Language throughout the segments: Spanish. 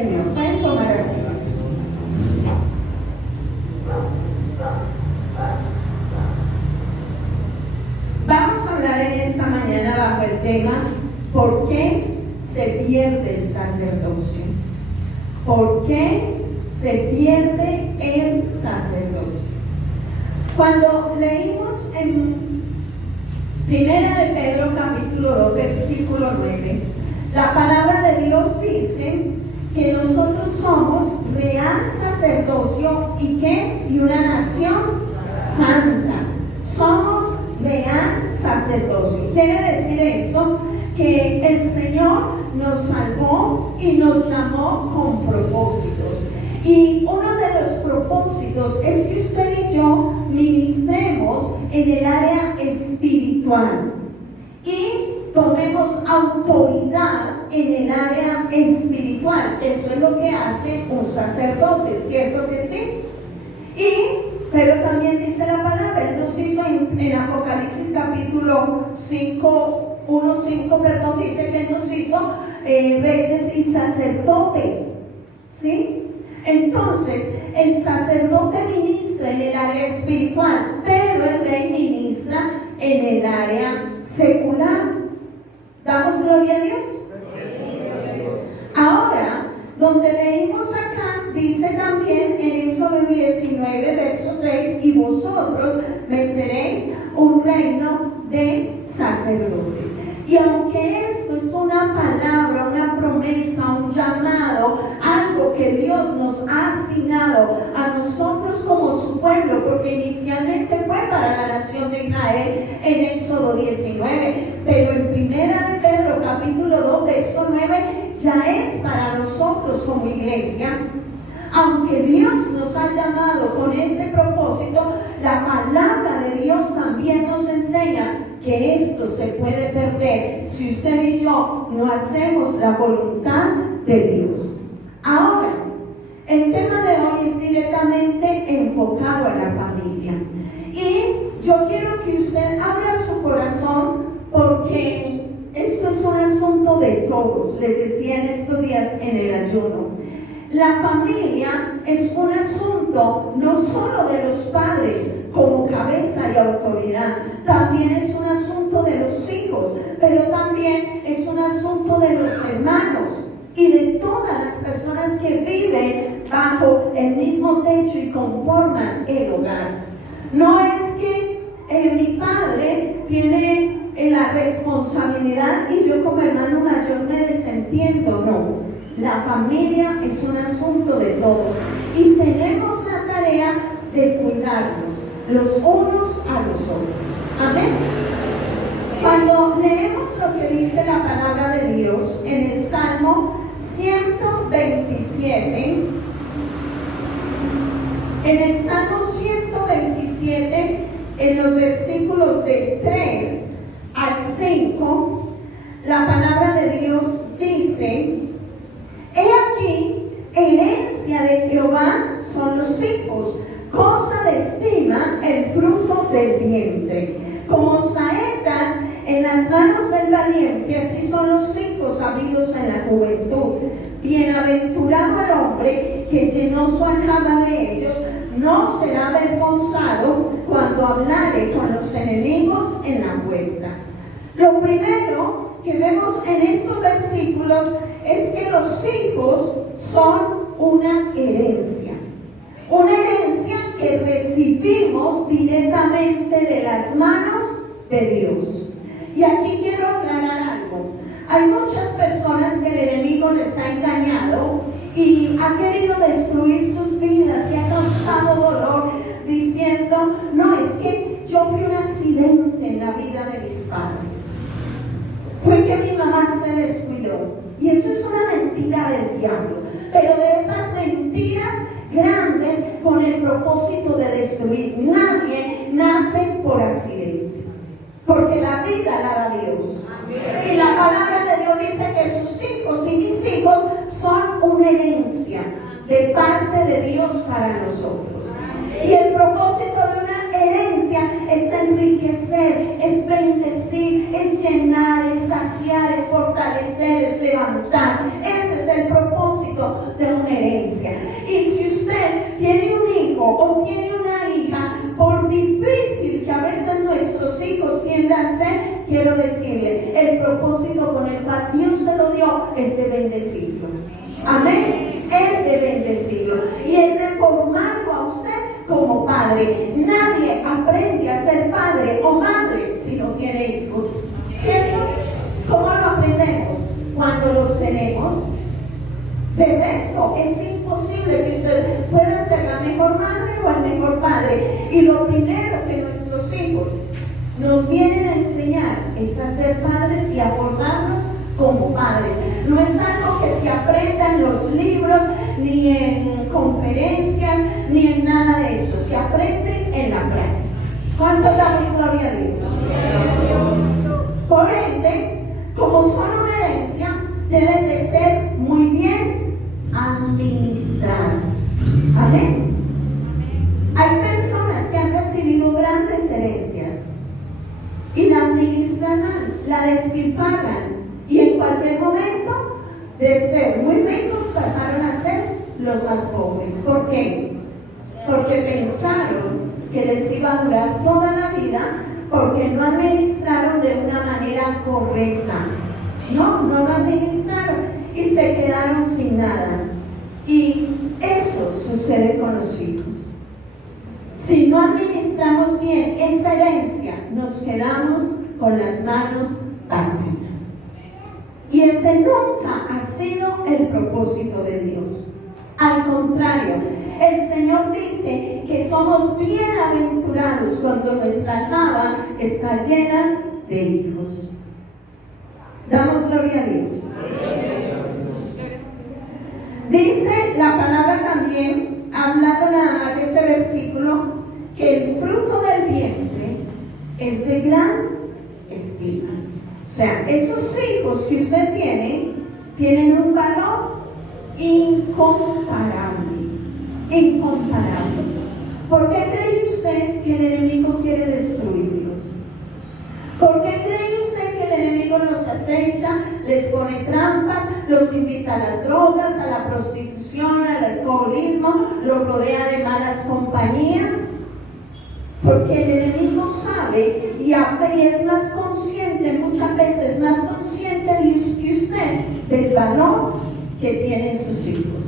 Señor. Pueden tomar así. Vamos a hablar en esta mañana bajo el tema ¿por qué se pierde el sacerdocio? ¿Por qué se pierde el sacerdocio? Cuando leímos en Primera de Pedro capítulo 2 versículo 9, la palabra de Dios dice que nosotros somos real sacerdocio y ¿qué? Y una nación santa. Somos real sacerdocio. Quiere decir esto que el Señor nos salvó y nos llamó con propósitos. Y uno de los propósitos es que usted y yo ministremos en el área espiritual y tomemos autoridad en el área espiritual. Eso es lo que hace un sacerdote, ¿cierto que sí? Pero también dice la palabra, Él nos hizo en Apocalipsis capítulo 5, 1:5, perdón, dice que Él nos hizo reyes y sacerdotes, ¿sí? Entonces, el sacerdote ministra en el área espiritual, pero el rey ministra en el área secular. ¿Damos gloria a Dios? Ahora, donde leímos acá, dice también en Éxodo 19, verso 6, y vosotros me seréis un reino de sacerdotes. Y aunque esto es una palabra, una promesa, un llamado, algo que Dios nos ha asignado a nosotros como su pueblo, porque inicialmente fue para la nación de Israel en Éxodo 19, pero en Primera de Pedro capítulo 2, verso 9, ya es para nosotros como iglesia. Aunque Dios nos ha llamado con este propósito, la palabra de Dios también nos enseña que esto se puede perder si usted y yo no hacemos la voluntad de Dios. Ahora, el tema de hoy es directamente enfocado a la familia. Y yo quiero que usted abra su corazón porque esto es un asunto de todos. Les decía en estos días en el ayuno. La familia es un asunto no solo de los padres como cabeza y autoridad, también es un asunto de los hijos, pero también es un asunto de los hermanos y de todas las personas que viven bajo el mismo techo y conforman el hogar. No es que mi padre tiene la responsabilidad y yo como hermano mayor me desentiendo, no. La familia es un asunto de todos y tenemos la tarea de cuidarnos los unos a los otros. Amén. Cuando leemos lo que dice la palabra de Dios en el Salmo 127, en el Salmo 127, en los versículos de 3 al 5, la palabra de Dios dice: he aquí, herencia de Jehová son los hijos, cosa de estima el fruto del vientre. Como saetas en las manos del valiente, así son los hijos habidos en la juventud. Bienaventurado el hombre que llenó su aljaba de ellos, no será avergonzado cuando hablare con los enemigos en la puerta. Lo primero que vemos en estos versículos es que los hijos son una herencia que recibimos directamente de las manos de Dios. Y aquí quiero aclarar algo. Hay muchas personas que el enemigo les ha engañado y ha querido destruir sus vidas y ha causado dolor diciendo: no, es que yo fui un accidente en la vida de mis padres, fue que mi mamá se descuidó. Y eso es una mentira del diablo, pero de esas mentiras grandes con el propósito de destruir. Nadie nace por accidente, porque la vida la da Dios. Amén. Y la palabra de Dios dice que sus hijos y mis hijos son una herencia de parte de Dios para nosotros. Amén. Y el propósito de una herencia es enriquecer, es bendecir, es llenar, es saciar, es fortalecer, es levantar. Ese es el propósito de una herencia. Y si usted tiene un hijo o tiene una hija, por difícil que a veces nuestros hijos tiendan a ser, quiero decirle, el propósito con el cual Dios se lo dio es de bendecirlo. Amén. Es de bendecirlo y es de formarlo a usted como padre. Nadie aprende a ser padre o madre si no tiene hijos, ¿cierto? ¿Cómo lo aprendemos? Cuando los tenemos. De resto, es imposible que usted pueda ser la mejor madre o el mejor padre. Y lo primero que nuestros hijos nos vienen a enseñar es a ser padres y a formarnos como padres. No es algo que se aprenda en los libros, ni en conferencias, ni en nada de esto. Se aprende en la práctica. ¿Cuánto damos gloria a Dios? Por ende, como son una herencia, deben de ser muy bien administradas. Amén. Hay personas que han recibido grandes herencias y la administran mal, la despilfarran. Y en cualquier momento, de ser muy ricos, pasaron a ser los más pobres. ¿Por qué? Porque pensaron que les iba a durar toda la vida, porque no administraron de una manera correcta. No lo administraron y se quedaron sin nada. Y eso sucede con los hijos. Si no administramos bien esa herencia, nos quedamos con las manos vacías. Y ese nunca ha sido el propósito de Dios. Al contrario, el Señor dice que somos bienaventurados cuando nuestra alma está llena de hijos. Damos gloria a Dios. Dice la palabra también, hablando nada más de este versículo, que el fruto del vientre es de gran estima. O sea, esos hijos que usted tiene, tienen un valor incomparable. Incomparable. ¿Por qué cree usted que el enemigo quiere destruirlos? ¿Por qué cree usted que el enemigo los acecha, les pone trampas, los invita a las drogas, a la prostitución, al alcoholismo, los rodea de malas compañías? Porque el enemigo sabe y es más consciente, muchas veces más consciente que usted del valor que tienen sus hijos,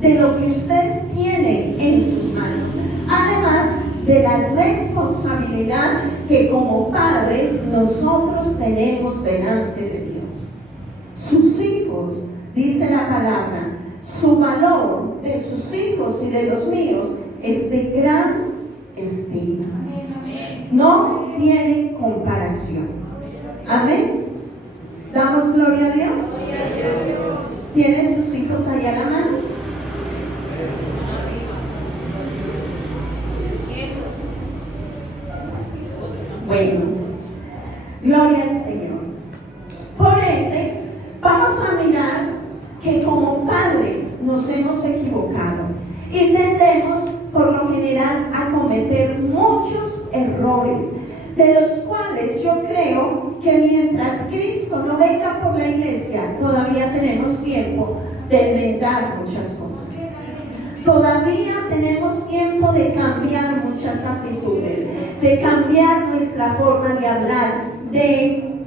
de lo que usted tiene en sus manos, además de la responsabilidad que como padres nosotros tenemos delante de Dios. Sus hijos, dice la palabra, su valor de sus hijos y de los míos es de gran estima. No tiene comparación. Amén. ¿Damos gloria a Dios? ¿Tiene sus hijos ahí a la mano? Bueno, gloria al Señor. Por ende, vamos a mirar que como padres nos hemos equivocado y tendemos por lo general a cometer muchos errores, de los cuales yo creo que mientras Cristo no venga por la iglesia, todavía tenemos tiempo de enmendar muchas cosas. Todavía tenemos tiempo de cambiar muchas actitudes, de cambiar nuestra forma de hablar, de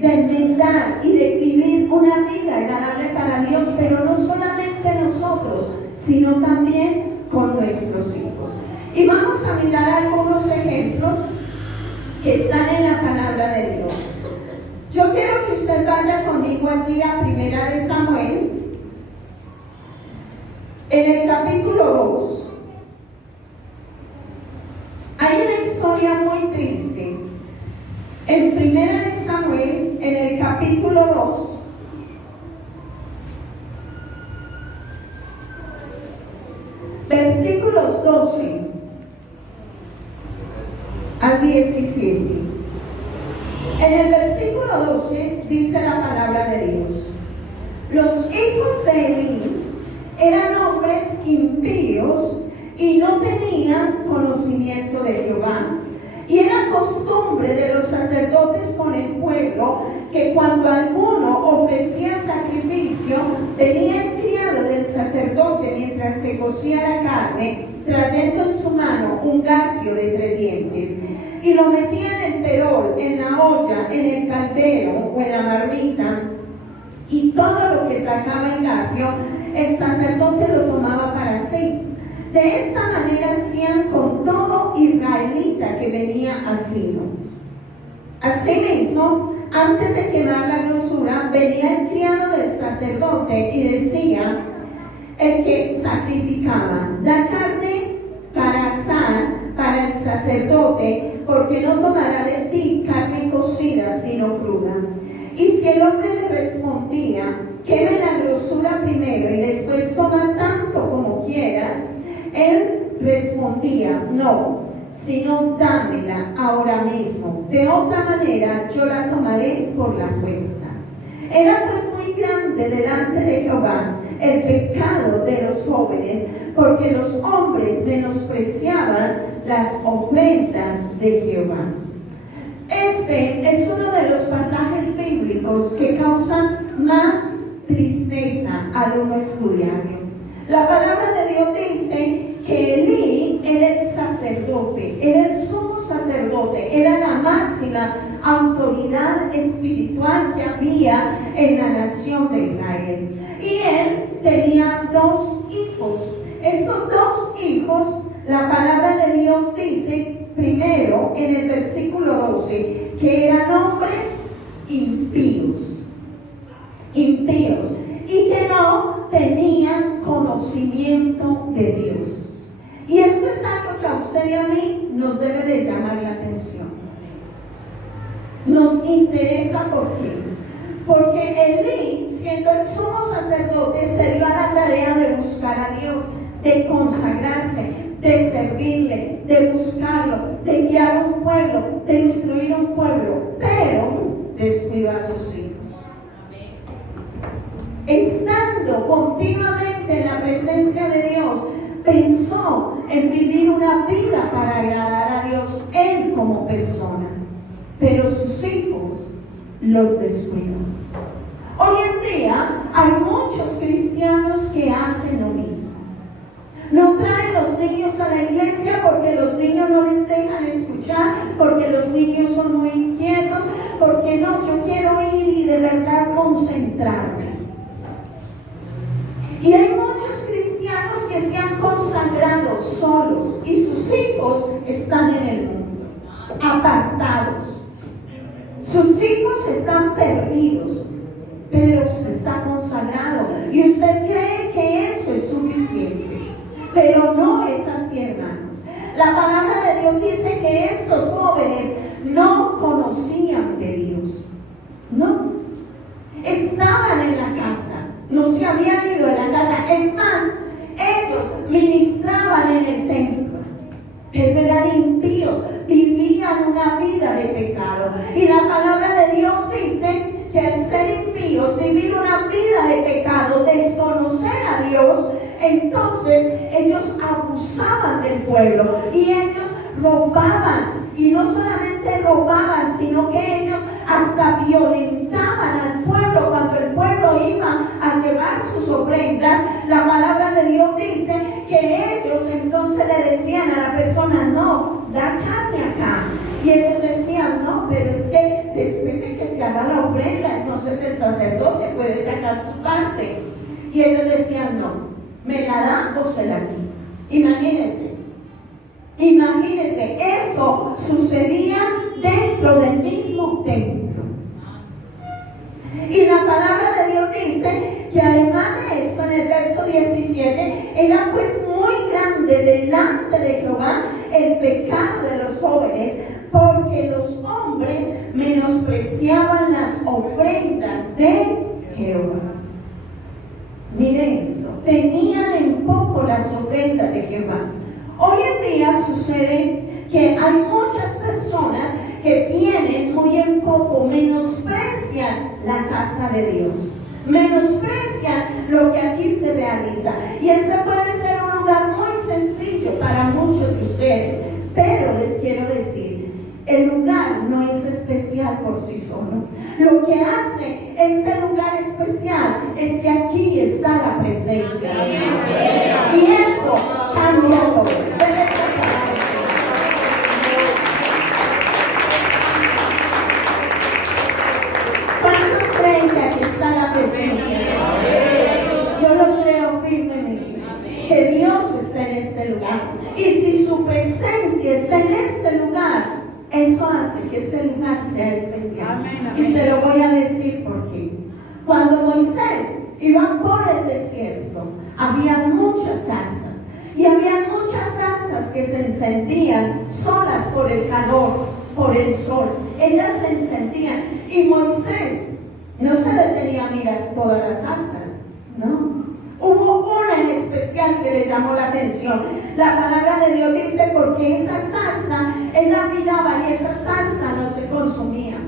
enmendar y de vivir una vida agradable para Dios, pero no solamente nosotros, sino también con nuestros hijos. Y vamos a mirar algunos ejemplos que están en la palabra de Dios. Yo quiero que usted vaya conmigo allí a 1 Samuel, en el capítulo 2. Hay una historia muy triste. En 1 Samuel, en el capítulo 2, versículos 12 al 17. En el versículo 12 dice la palabra de Dios: los hijos de Elí eran hombres impíos y no tenían conocimiento de Jehová. Y era costumbre de los sacerdotes con el pueblo que cuando alguno ofrecía sacrificio, venía el criado del sacerdote mientras se cocía la carne, trayendo en su mano un garfio de 3 dientes, y lo metía en el perol, en la olla, en el caldero o en la marmita, y todo lo que sacaba el garfio, el sacerdote lo tomaba para sí. De esta manera hacían con todo israelita que venía a Silo. Asimismo, antes de quemar la grosura, venía el criado del sacerdote y decía, el que sacrificaba, da carne para asar para el sacerdote, porque no tomará de ti carne cocida, sino cruda. Y si el hombre le respondía, queme la grosura primero y después toma tanto como quieras, él respondía, no, sino dámela ahora mismo, de otra manera yo la tomaré por la fuerza. Era pues muy grande delante de Jehová el pecado de los jóvenes, porque los hombres menospreciaban las ofrendas de Jehová. Este es uno de los pasajes bíblicos que causan más tristeza al uno estudiarlo. La palabra de Dios dice que Elí era el sacerdote, era el sumo sacerdote, era la máxima autoridad espiritual que había en la nación de Israel. Y él tenía 2 hijos. Estos 2 hijos, la palabra de Dios dice, primero en el versículo 12, que eran hombres impíos, y que no tenían conocimiento de Dios. Y esto es algo que a usted y a mí nos debe de llamar la atención. Nos interesa ¿por qué? Porque Elí, siendo el sumo sacerdote, se dio a la tarea de buscar a Dios, de consagrarse, de servirle, de buscarlo, de guiar un pueblo, de instruir un pueblo, pero descuidó a sus hijos. Estando continuamente en la presencia de Dios, pensó en vivir una vida para agradar a Dios, él como persona, pero sus hijos los descuidó. Hoy en día hay muchos cristianos que hacen lo mismo. No traen los niños a la iglesia porque los niños no les dejan escuchar, porque los niños son muy inquietos, porque no, yo quiero ir y de verdad concentrarme. Y hay muchos cristianos que se han consagrado solos y sus hijos están en el mundo, apartados. Sus hijos están perdidos, pero usted está consagrado y usted cree que eso es suficiente. Pero no es así, hermanos. La palabra de Dios dice que estos jóvenes no conocían de Dios. No. Estaban en la casa. No se habían ido de la casa. Es más, ellos ministraban en el templo. Pero eran impíos. Vivían una vida de pecado. Y la palabra de Dios dice que al ser impíos, vivir una vida de pecado, desconocer a Dios, entonces ellos abusaban del pueblo y ellos robaban, y no solamente robaban, sino que ellos hasta violentaban al pueblo. Cuando el pueblo iba a llevar sus ofrendas, la palabra de Dios dice que ellos entonces le decían a la persona, no, da carne acá. Y ellos decían, no, pero es que después de que se haga la ofrenda, entonces el sacerdote puede sacar su parte. Y ellos decían, no, ¿me la da o se la quita? Imagínense, eso sucedía dentro del mismo templo. Y la palabra de Dios dice que además de esto, en el verso 17, era pues muy grande delante de Jehová el pecado de los jóvenes, porque los hombres menospreciaban las ofrendas de Jehová. Miren esto, tenían en poco las ofrendas de Jehová. Hoy en día sucede que hay muchas personas que tienen muy en poco, menosprecian la casa de Dios, menosprecian lo que aquí se realiza. Y este puede ser un lugar muy sencillo para muchos de ustedes, pero les quiero decir el lugar no es especial por sí solo. Lo que hace este lugar especial es que aquí está la presencia de Dios. Y eso cambia todo. ¿Cuántos creen que aquí está la presencia de Dios? Yo lo creo firmemente, que Dios está en este lugar. Y si su presencia está en este lugar, eso hace que este lugar sea especial. Y se lo voy a decir por qué. Cuando Moisés iba por el desierto, había muchas zarzas. Y había muchas zarzas que se encendían solas por el calor, por el sol. Ellas se encendían. Y Moisés no se detenía a mirar todas las zarzas, ¿no? Hubo una en especial que le llamó la atención. La palabra de Dios dice, porque esa zarza, él la miraba y esa zarza no se consumía.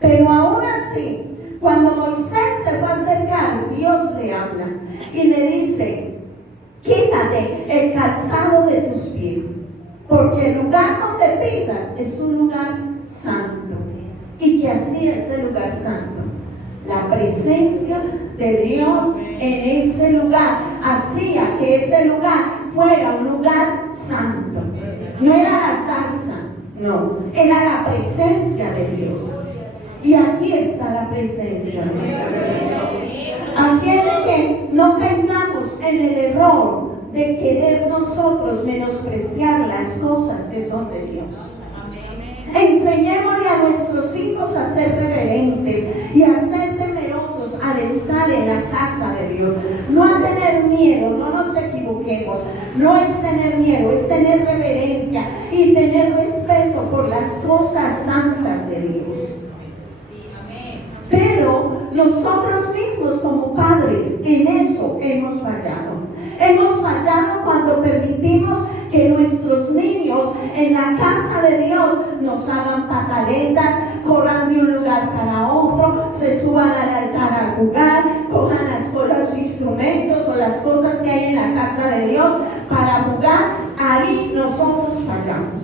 Pero aún así, cuando Moisés se va a acercar, Dios le habla y le dice, quítate el calzado de tus pies, porque el lugar donde pisas es un lugar santo. ¿Y que así es el lugar santo? La presencia de Dios en ese lugar hacía que ese lugar fuera un lugar santo. No era la zarza, no, era la presencia de Dios. Y aquí está la presencia de Dios. Así es de que no caigamos en el error de querer nosotros menospreciar las cosas que son de Dios. Enseñémosle a nuestros hijos a ser reverentes y a ser temerosos al estar en la casa de Dios. No a tener miedo, no nos equivoquemos. No es tener miedo, es tener reverencia y tener respeto por las cosas santas de Dios. Pero nosotros mismos como padres en eso hemos fallado. Hemos fallado cuando permitimos que nuestros niños en la casa de Dios nos hagan pataletas, corran de un lugar para otro, se suban al altar a jugar, cojan los instrumentos o las cosas que hay en la casa de Dios para jugar. Ahí nosotros fallamos.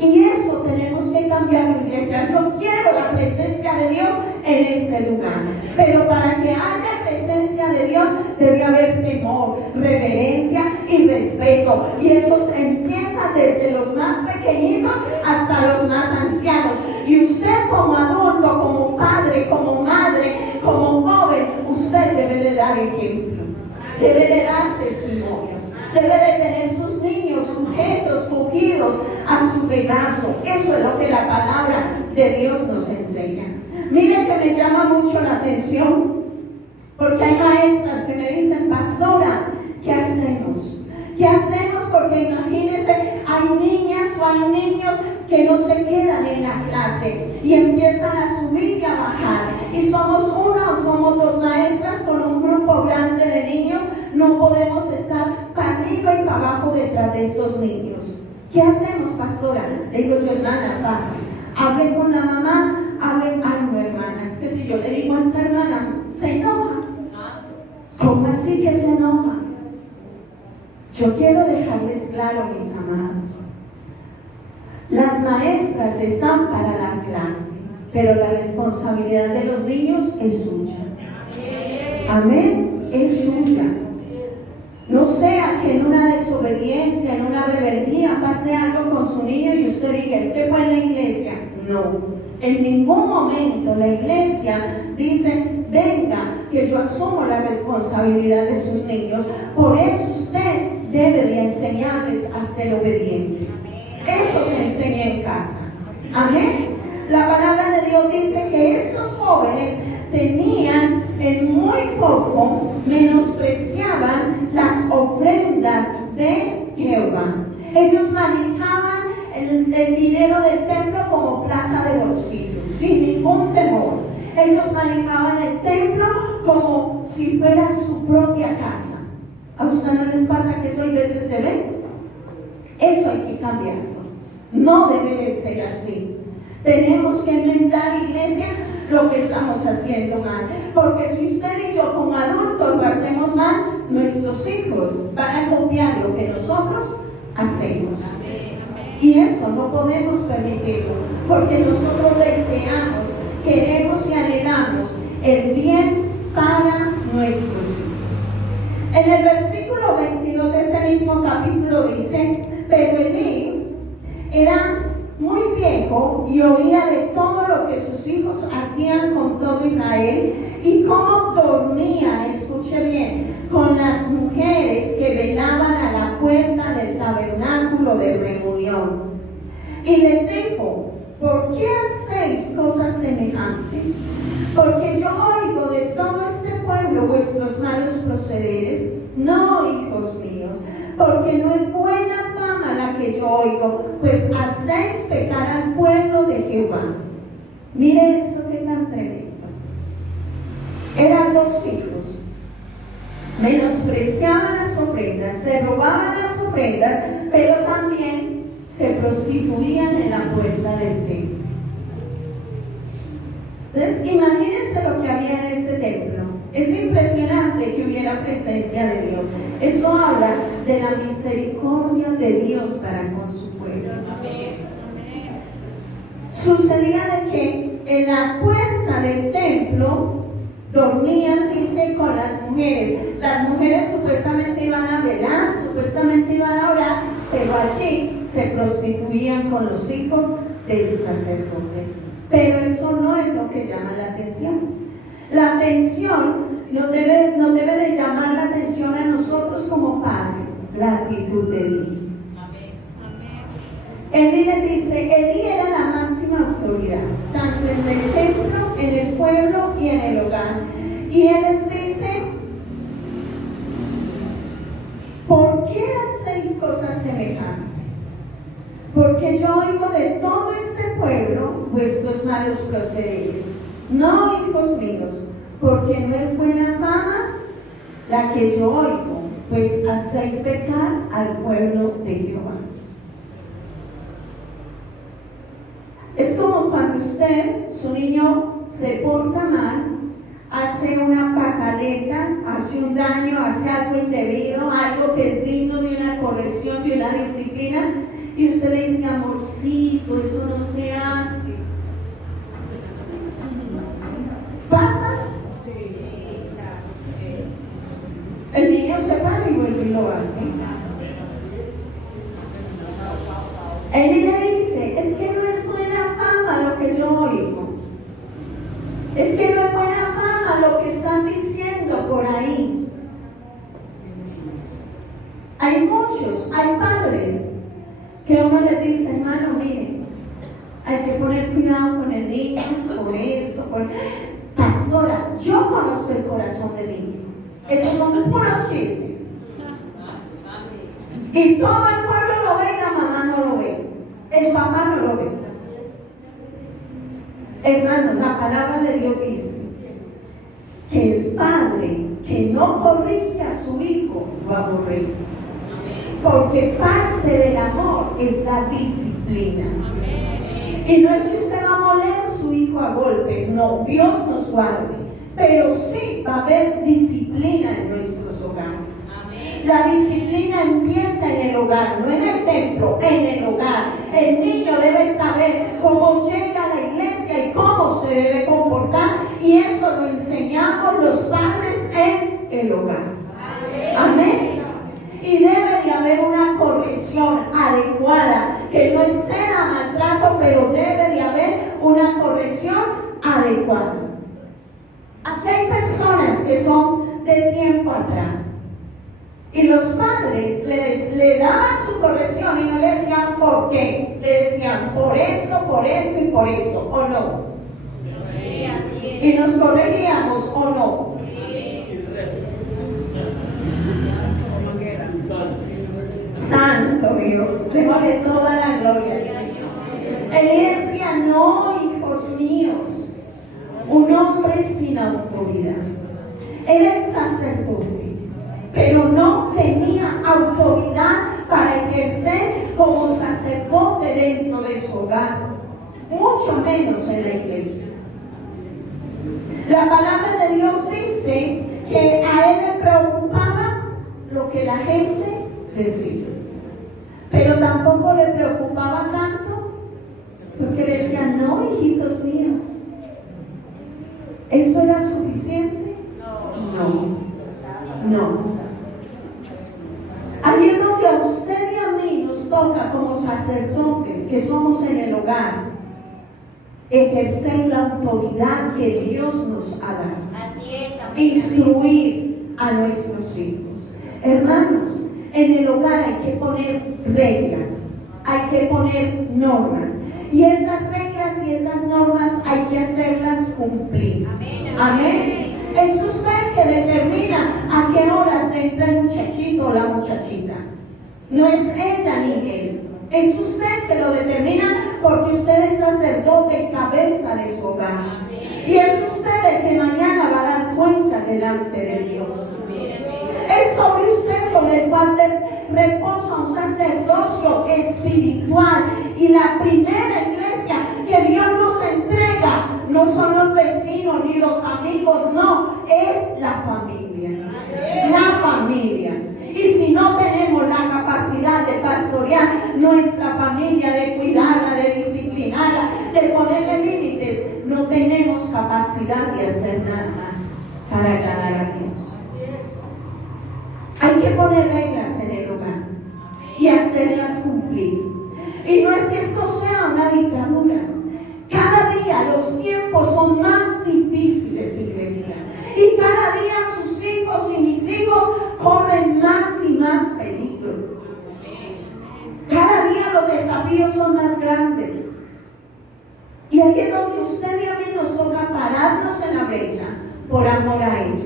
Y eso tenemos que cambiar, iglesia. Yo quiero la presencia de Dios en este lugar. Pero para que haya presencia de Dios debe haber temor, reverencia y respeto. Y eso se empieza desde los más pequeñitos hasta los más ancianos. Y usted como adulto, como padre, como madre, como joven, usted debe de dar ejemplo. Debe de dar testimonio. Debe de tener sus niños sujetos, cogidos a su regazo. Eso es lo que la palabra de Dios nos enseña. Miren que me llama mucho la atención, porque hay maestras que me dicen, pastora, ¿qué hacemos? ¿Qué hacemos? Porque imagínense, hay niñas o hay niños que no se quedan en la clase y empiezan a subir y a bajar. Y somos una o somos dos maestras con un grupo grande de niños. No podemos estar para arriba y para abajo detrás de estos niños. ¿Qué hacemos, pastora? Le digo yo, hermana, fácil. Hable con la mamá, hable algo, hermana. Es que si yo le digo a esta hermana, se enoja. ¿Cómo así que se enoja? Yo quiero dejarles claro, mis amados. Las maestras están para la clase, pero la responsabilidad de los niños es suya. Amén, es suya. No sea que en una desobediencia, en una rebeldía pase algo con su niño y usted diga, es que fue en la iglesia. No, en ningún momento la iglesia dice, venga, que yo asumo la responsabilidad de sus niños. Por eso usted debe de enseñarles a ser obedientes. Eso se enseña en casa. Amén. La palabra de Dios dice que estos jóvenes tenían en muy poco, menospreciaban las ofrendas de Jehová. Ellos manejaban el dinero del templo como plata de bolsillo, sin ningún temor. Ellos manejaban el templo como si fuera su propia casa. ¿A ustedes no les pasa que eso a veces se ve? Eso hay que cambiarlo. No debe de ser así. Tenemos que enmendar, iglesia, lo que estamos haciendo mal. Porque si usted y yo como adultos lo hacemos mal, nuestros hijos van a copiar lo que nosotros hacemos. Y eso no podemos permitirlo, porque nosotros deseamos, queremos y anhelamos el bien para nuestros hijos. En el versículo 22 de ese mismo capítulo dice: pero Elí era muy viejo y oía de todo lo que sus hijos hacían con todo Israel y cómo dormían, escuche bien, con las mujeres que velaban a la puerta del tabernáculo de reunión. Y les dijo: ¿por qué hacéis cosas semejantes? Porque yo oigo de todo este pueblo vuestros malos procederes, no, hijos míos, porque no es buena fama la que yo oigo, pues hacéis pecar al pueblo de Jehová. Mire esto que tan tremendo. Eran dos hijos, menospreciaban las ofrendas, se robaban las ofrendas, pero también se prostituían en la puerta del templo. Entonces, imagínense lo que había en este templo. Es impresionante que hubiera presencia de Dios. Eso habla de la misericordia de Dios para con su pueblo. Sucedía de que en la puerta del templo dormían, dice, con las mujeres. Las mujeres supuestamente iban a velar, supuestamente iban a orar, pero allí se prostituían con los hijos del sacerdote. Pero eso no es lo que llama la atención. La atención no debe de llamar la atención a nosotros como padres, la actitud de Elí. Elí le dice: Elí era la máxima autoridad, tanto en el templo, en el pueblo y en el hogar. Y él les dice: ¿por qué hacéis cosas semejantes? Porque yo oigo de todo este pueblo vuestros malos procederes. No, hijos míos, porque no es buena fama la que yo oigo, pues hacéis pecar al pueblo de Jehová. Es como cuando usted, su niño, se porta mal, hace una pataleta, hace un daño, hace algo indebido, algo que es digno de una corrección, de una disciplina, y usted le dice: amorcito, eso no se hace. ¿Pasa? El niño se para y vuelve y lo hace. Él le dice: es que no es buena fama lo que yo oigo. Es que no es buena fama lo que están diciendo por ahí. Hay muchos, hay padres que uno les dice: hermano, mire, hay que poner cuidado con el niño, por esto, por... Pastora, yo conozco el corazón del niño. Esos son puros chismes. Y todo el pueblo lo ve y la mamá no lo ve. El papá no lo ve. Hermano, la palabra de Dios dice que el padre que no corrige a su hijo lo aborrece. Porque parte del amor es la disciplina. Y no es que usted va a moler a su hijo a golpes, no, Dios nos guarde. Pero sí va a haber disciplina en nuestros hogares. La disciplina empieza en el hogar, no en el templo, en el hogar. El niño debe saber cómo llega a la iglesia y cómo se debe comportar, y eso lo enseñamos los padres en el hogar. Amén. Y debe de haber una corrección adecuada, que no exceda maltrato, pero debe de haber una corrección adecuada. Aquí hay personas que son de tiempo atrás, y los padres le daban su corrección y no le decían por qué, le decían por esto y por esto, o no. Y nos corregíamos, o no. Santo Dios, déjale toda la gloria. Él decía: no, hijos míos, un hombre sin autoridad. Era el sacerdote, pero no tenía autoridad para ejercer como sacerdote dentro de su hogar, mucho menos en la iglesia. La palabra de Dios dice que a él le preocupaba lo que la gente decía. pero tampoco le preocupaba tanto, porque decía, no, hijitos míos, ¿eso era suficiente? No. Ahí es donde a usted y a mí nos toca como sacerdotes que somos en el hogar ejercer la autoridad que Dios nos ha dado. Así es, instruir a nuestros hijos. Hermanos, en el hogar hay que poner reglas, hay que poner normas, y esas reglas y esas normas hay que hacerlas cumplir. Amén. Es usted que determina a qué horas entra el muchachito o la muchachita. No es ella ni él. Es usted que lo determina, porque usted es sacerdote, cabeza de su hogar. Y es usted el que mañana va a dar cuenta delante de Dios. Es sobre usted sobre el cual reposa un sacerdocio espiritual. Y la primera iglesia que Dios nos entrega no son los vecinos ni los amigos, no, es la familia. La familia. Y si no tenemos la capacidad de pastorear nuestra familia, de cuidarla, de disciplinarla, de ponerle límites, no tenemos capacidad de hacer nada más para agradar a Dios. Hay que poner reglas en el hogar y hacerlas cumplir. Y no es que esto sea una dictadura. Cada día los tiempos son más difíciles, iglesia. Y cada día sus hijos y mis hijos corren más y más peligros. Cada día los desafíos son más grandes. Y ahí es donde usted y a mí nos toca pararnos en la brecha por amor a ellos.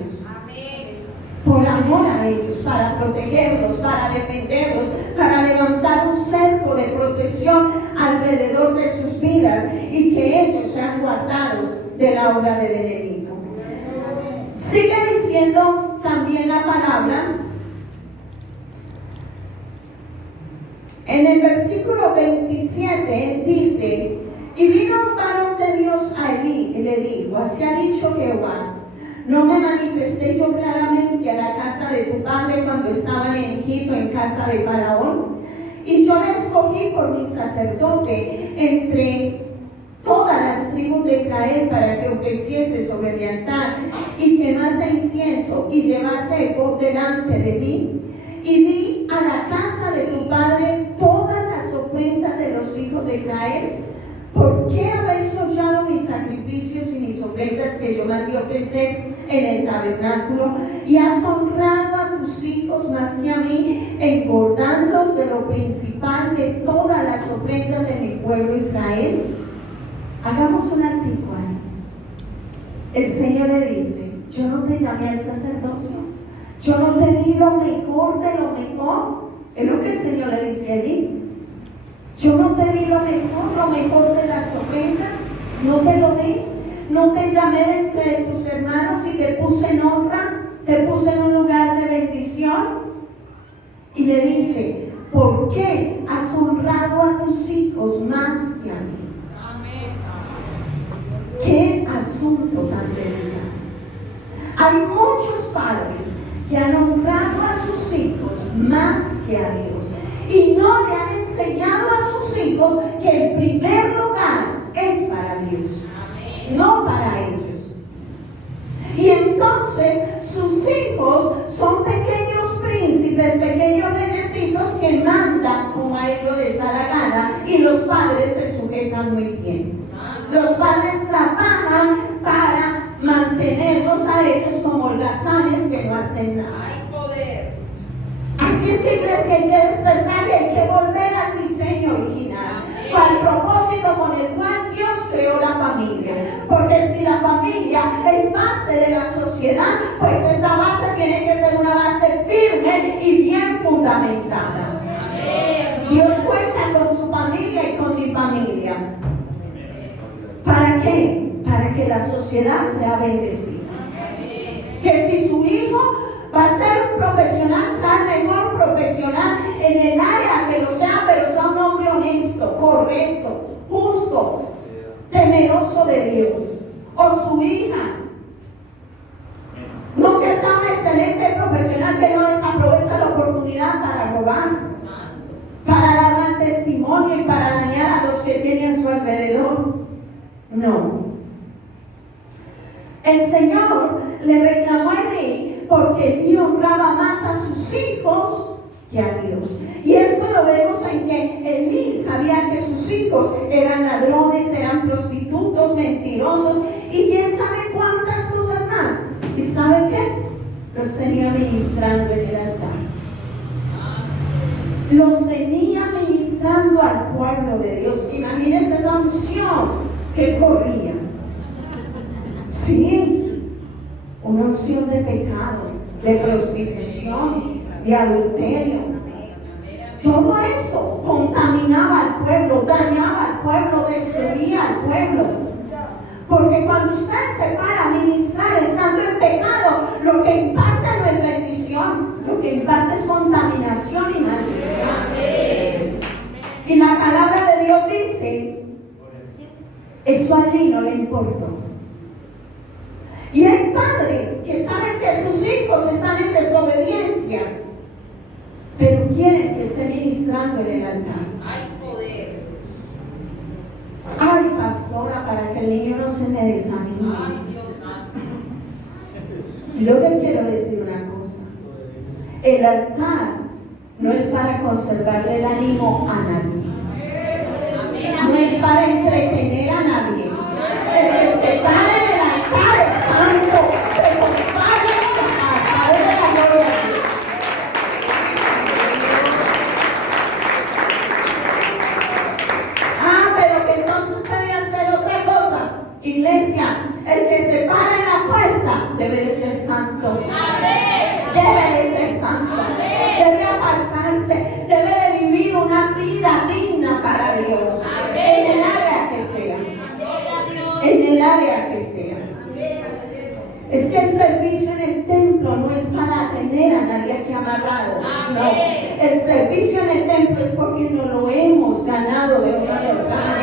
Por amor a ellos, para protegerlos, para defenderlos, para levantar un cerco de protección alrededor de sus vidas y que ellos sean guardados de la obra del enemigo. Sigue diciendo también la palabra en el versículo 27, dice: y vino un varón de Dios a Elí y le dijo, así ha dicho Jehová, ¿no me manifesté yo claramente a la casa de tu padre cuando estaban en Egipto, en casa de Faraón? Y yo le escogí por mi sacerdote entre todas las tribus de Israel para que ofreciese sobre el altar y quemase incienso y llevase por delante de ti. Y di a la casa de tu padre todas las ofrendas de los hijos de Israel. ¿Por qué habéis hollado mis sacrificios y mis ofrendas que yo mandé ofrecer en el tabernáculo? Y has honrado a tus hijos más que a mí, engordándolos de lo principal de todas las ofrendas de mi pueblo Israel. Hagamos un artículo. El Señor le dice: yo no te llamé al sacerdocio, yo no te di lo mejor de lo mejor. Es lo que el Señor le dice a Elí. Yo no te di lo mejor de las ofrendas, no te lo di, no te llamé de entre tus hermanos y te puse en honra, te puse en un lugar de bendición. Y le dice: ¿por qué has honrado a tus hijos más que a mí? ¡Qué asunto tan delicado! Hay muchos padres que han honrado a sus hijos más que a Dios y no le han enseñado a sus hijos que el primer lugar es para Dios, no para ellos. Y entonces sus hijos son pequeños príncipes, pequeños reyesitos que mandan como a ellos les da la gana, y los padres se sujetan muy bien. Los padres trabajan para mantenerlos a ellos como holgazanes que no hacen nada. Así es que iglesia, hay que despertar y hay que volver al diseño original, al propósito con el cual Dios creó la familia. Porque si la familia es base de la sociedad, pues esa base tiene que ser una base firme y bien fundamentada. Dios cuenta con su familia y con mi familia. ¿Para qué? Para que la sociedad sea bendecida. Que si su hijo va a ser un profesional, sea el mejor profesional en el área que lo sea, pero sea un hombre honesto, correcto, justo, temeroso de Dios. O su hija, no que sea un excelente profesional que no desaprovecha la oportunidad para robar, para testimonio y para dañar a los que tiene a su alrededor. No. El Señor le reclamó a Elí porque Él honraba más a sus hijos que a Dios. Y esto lo vemos en que Elí sabía que sus hijos eran ladrones, eran prostitutos, mentirosos y quién sabe cuántas cosas más. ¿Y sabe qué? Los tenía ministrando en el altar. Los tenía ministrando al pueblo de Dios. Imagínense esa unción que corría. Sí, una unción de pecado, de prostitución, de adulterio. Todo esto contaminaba al pueblo, dañaba al pueblo, destruía al pueblo. Porque cuando usted se para a ministrar estando en pecado, lo que impacta no es bendición, lo que impacta es contaminación y maldición. Y la palabra de Dios dice, eso a Elí no le importó. Y hay padres que saben que sus hijos están en desobediencia, pero quieren que esté ministrando en el altar. Hay poder. Ay, pastora, para que el niño no se me desanime. Ay, Dios santo. Yo le quiero decir una cosa. El altar no es para conservarle el ánimo a nadie. No es para entretener a nadie. El que se para en el altar es santo, se consagra a través de la gloria de Dios. Pero que entonces puede hacer otra cosa. Iglesia, el que se para en la puerta debe de ser santo. Debe de ser santo. Debe apartarse. Debe de vivir una vida digna para Dios. En el área que sea. En el área que sea. Es que el servicio en el templo no es para tener a nadie aquí amarrado. No. El servicio en el templo es porque nos lo hemos ganado de una verdad.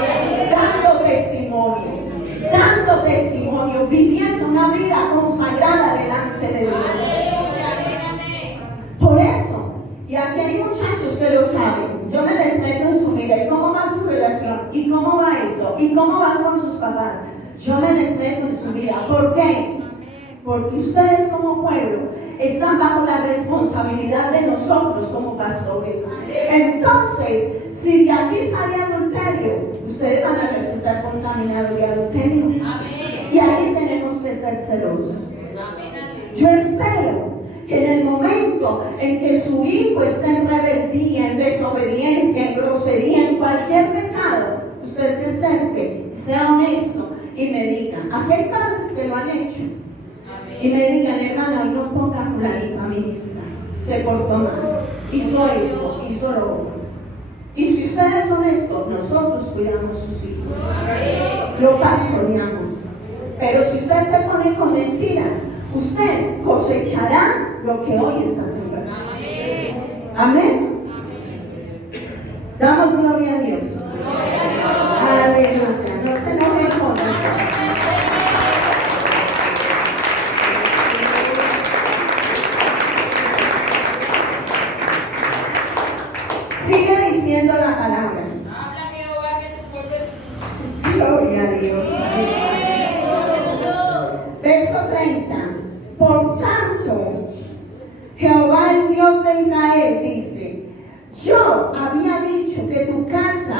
Dando testimonio, viviendo una vida consagrada delante de Dios. Por eso, y aquí hay muchachos que lo saben, yo me les meto en su vida, y cómo va su relación, y cómo va esto, y cómo van con sus papás. Yo me les meto en su vida. ¿Por qué? Porque ustedes como pueblo están bajo la responsabilidad de nosotros como pastores. Entonces, si de aquí sale adulterio, ustedes van a resultar contaminados de adulterio. Y ahí tenemos que ser celosos. Yo espero que en el momento en que su hijo esté en rebeldía, en desobediencia, en grosería, en cualquier pecado, usted se acerque, sea honesto y me diga. Aquí hay padres que lo han hecho. Y me digan, hermano, no ponga fulanito a ministrar. Se portó mal. Hizo esto, hizo lo otro. Y si ustedes son estos, nosotros cuidamos sus hijos. Lo pastoreamos. Pero si usted se pone con mentiras, usted cosechará lo que hoy está sembrando. Amén. Damos gloria a Dios. Aleluya. No se enojen con nosotros. Sigue diciendo la palabra. Habla Jehová que tu pueblo es. Gloria a Dios. Verso 30. Por tanto, Jehová el Dios de Israel dice: yo había dicho que tu casa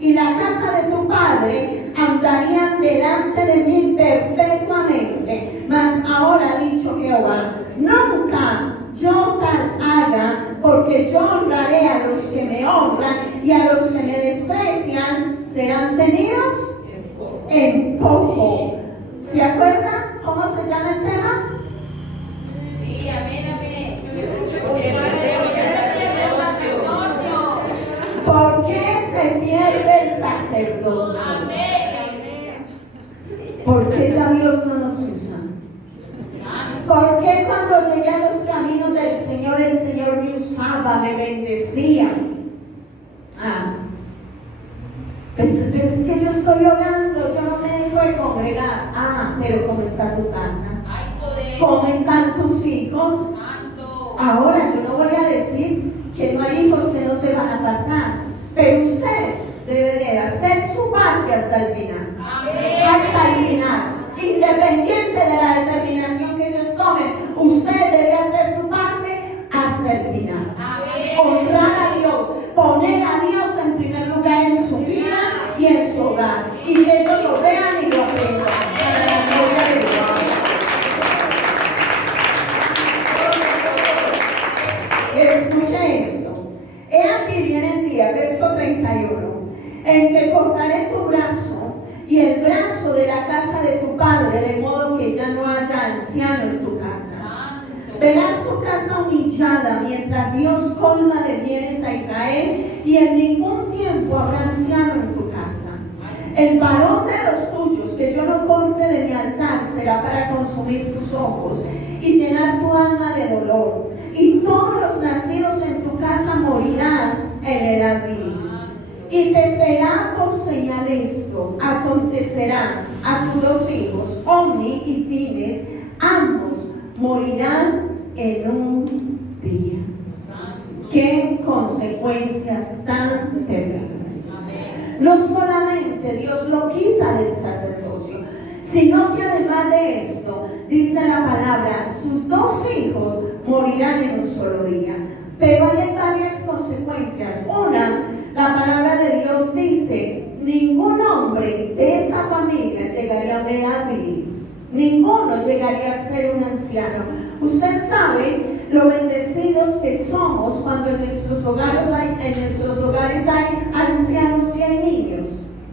y la casa de tu padre andarían delante de mí perpetuamente. Mas ahora ha dicho Jehová: nunca yo tal haga, porque yo honraré a los que me honran, y a los que me desprecian serán tenidos en poco. ¿Se acuerdan cómo se llama el tema? Sí, amén, amén. ¿Por qué se pierde el sacerdocio? ¿Por qué ya Dios no nos usa? ¿Por qué cuando llegué a los caminos del Señor, el Señor me usaba, me bendecía? Pero es que yo estoy orando, yo no me dejo de congregar. Pero ¿cómo está tu casa? ¿Cómo están tus hijos? Ahora yo no voy a decir que no hay hijos que no se van a apartar, pero usted debe de hacer su parte hasta el final. Amén. Hasta el final. Independiente de la determinación que ellos tomen, usted debe hacer su parte hasta el final. Amén. Honrar a Dios, poner a Dios en primer lugar en su vida y en su hogar. Y que ellos lo vean y lo aprendan. Para la gloria de Dios. Escuche esto. He aquí viene el día, verso 31, en que cortaré tu brazo y el brazo de la casa de tu padre, de modo que ya no haya anciano en tu casa. Verás tu casa humillada mientras Dios colma de bienes a Israel, y en ningún tiempo habrá anciano en tu casa. El varón de los tuyos que yo no corte de mi altar será para consumir tus ojos y llenar tu alma de dolor. Y todos los nacidos en tu casa morirán en edad vil. Y te será por señal esto: acontecerá a tus dos hijos, Omni y Fines, ambos morirán en un día. ¡Qué consecuencias tan terribles! No solamente Dios lo quita del sacerdocio, sino que además de esto, dice la palabra, sus dos hijos morirán en un solo día. Pero hay varias consecuencias. Una, la palabra de Dios dice, ningún hombre de esa familia llegaría a una edad viril. Ninguno llegaría a ser un anciano. Usted sabe lo bendecidos que somos cuando en nuestros hogares hay ancianos y hay niños.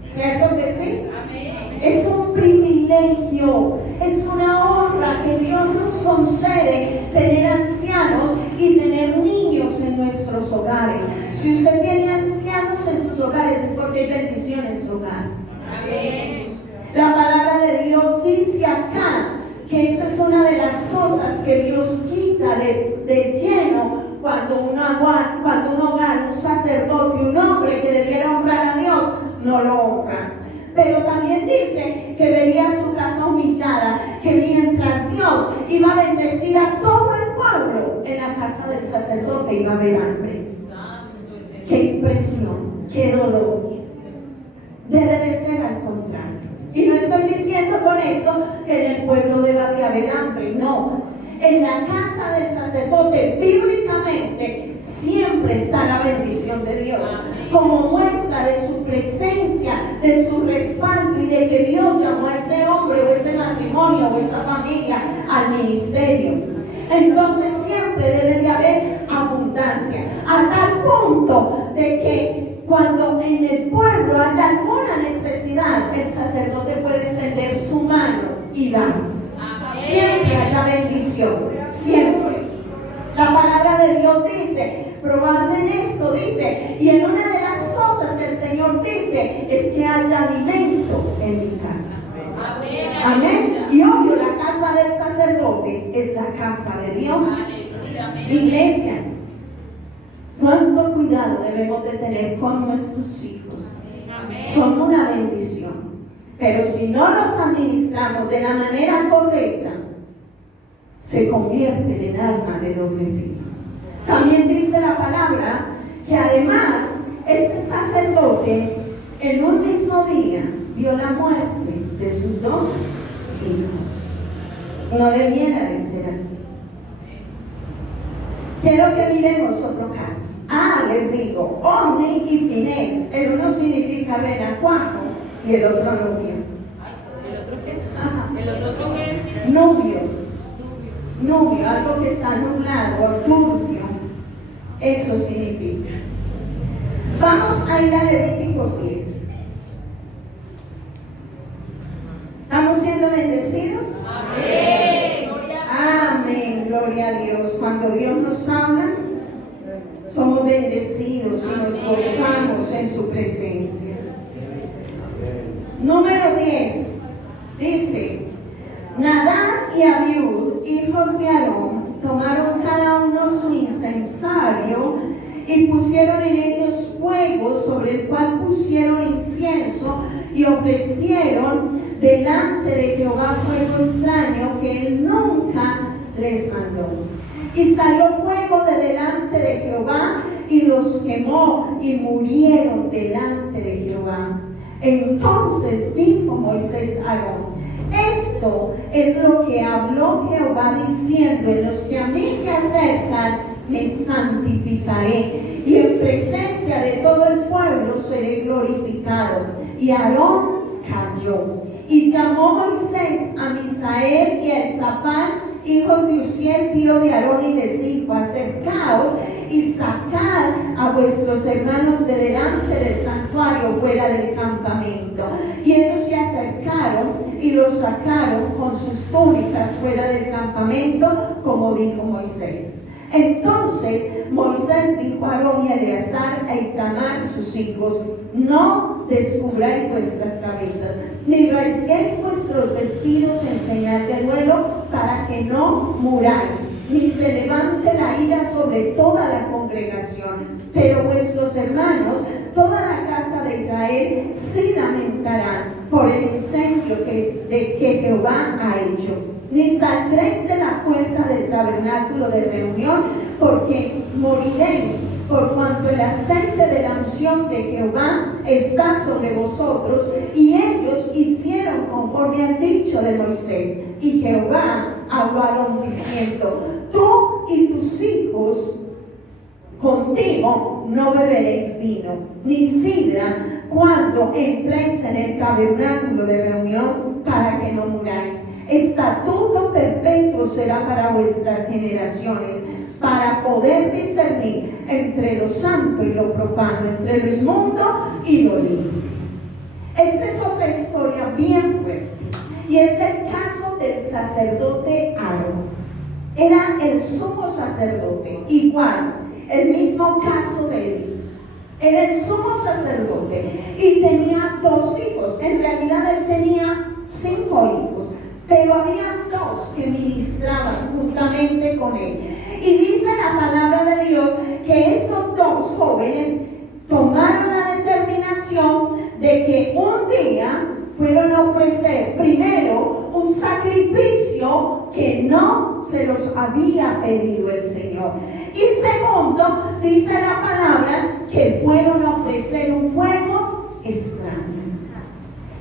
¿Cierto que sí? Amén. Es un privilegio, es una honra que Dios nos concede tener ancianos y tener niños en nuestros hogares. Si usted tiene ancianos en sus hogares es porque hay bendición en su hogar. Amén. La palabra de Dios dice acá que esa es una de las cosas que Dios quita de lleno cuando un hogar, un sacerdote, un hombre que debiera honrar a Dios, no lo honra. Pero también dice que vería su casa humillada, que mientras Dios iba a bendecir a todo el pueblo, en la casa del sacerdote iba a haber hambre. ¡Qué impresión! ¡Qué dolor! Debe de ser al contrario. Y no estoy diciendo con esto que en el pueblo deba de haber hambre, no. En la casa del sacerdote, bíblicamente, siempre está la bendición de Dios, como muestra de su presencia, de su respaldo y de que Dios llamó a ese hombre o ese matrimonio o esa familia al ministerio. Entonces siempre debe de haber abundancia, a tal punto de que cuando en el pueblo haya alguna necesidad, el sacerdote puede extender su mano y dar. Siempre haya bendición, siempre. La palabra de Dios dice, probadme en esto, dice, y en una de las cosas que el Señor dice es que haya alimento en mi casa. Amén. Amén. Y obvio, la casa del sacerdote es la casa de Dios. Aleluya. Amén. Iglesia, cuánto cuidado debemos de tener con nuestros hijos. Amén. Son una bendición. Pero si no los administramos de la manera correcta, se convierten en arma de doble filo. También dice la palabra que además este sacerdote en un mismo día vio la muerte de sus dos hijos. No debiera de ser así. Quiero que miremos otro caso. Les digo, Omni y Finés. El uno significa renacuajo y el otro novio. ¿El otro qué? Ajá. ¿El otro qué? Novio, algo que está nublado o turbio. Eso significa. Vamos a ir a Levíticos 10. ¿Estamos siendo bendecidos? Amén. Amén, gloria a Dios. Cuando Dios nos habla, somos bendecidos y nos gozamos en su presencia. Número 10 dice: Nadab y Abiud, hijos de Aarón, tomaron cada uno su incensario y pusieron en ellos fuego, sobre el cual pusieron incienso y ofrecieron delante de Jehová fuego extraño que él nunca les mandó. Y salió fuego de delante de Jehová y los quemó y murieron delante de Jehová. Entonces dijo Moisés a Aarón: esto es lo que habló Jehová diciendo: en los que a mí se acercan me santificaré, y en presencia de todo el pueblo seré glorificado. Y Aarón cayó. Y llamó Moisés a Misael y a Elzafán, hijos de Uziel, tío de Aarón, y les dijo: acercaos y sacad a vuestros hermanos de delante del santuario fuera del campamento. Y ellos se acercaron y los sacaron con sus túnicas fuera del campamento, como dijo Moisés. Entonces Moisés dijo a Aarón y a Eleazar, a Itamar sus hijos: no descubráis vuestras cabezas, ni rasguéis vuestros vestidos en señal de duelo, para que no muráis, ni se levante la ira sobre toda la congregación. Pero vuestros hermanos, toda la casa de Israel, sí lamentarán por el incendio que Jehová ha hecho. Ni saldréis de la puerta del tabernáculo de reunión, porque moriréis, por cuanto el aceite de la unción de Jehová está sobre vosotros. Y ellos hicieron conforme al dicho de Moisés. Y Jehová habló a Aarón diciendo: tú y tus hijos contigo no beberéis vino, ni sidra, cuando entréis en el tabernáculo de reunión, para que no muráis. Estatuto perpetuo será para vuestras generaciones, para poder discernir entre lo santo y lo profano, entre lo inmundo y lo limpio. Esta es otra historia bien fuerte, y es el caso del sacerdote Aarón. Era el sumo sacerdote, igual, el mismo caso de él. Era el sumo sacerdote y tenía 2 hijos. En realidad él tenía 5 hijos, pero había 2 que ministraban juntamente con él. Y dice la palabra de Dios que estos 2 jóvenes tomaron la determinación de que un día fueron a ofrecer primero un sacrificio que no se los había pedido el Señor. Y segundo, dice la palabra que fueron a ofrecer un fuego extraño.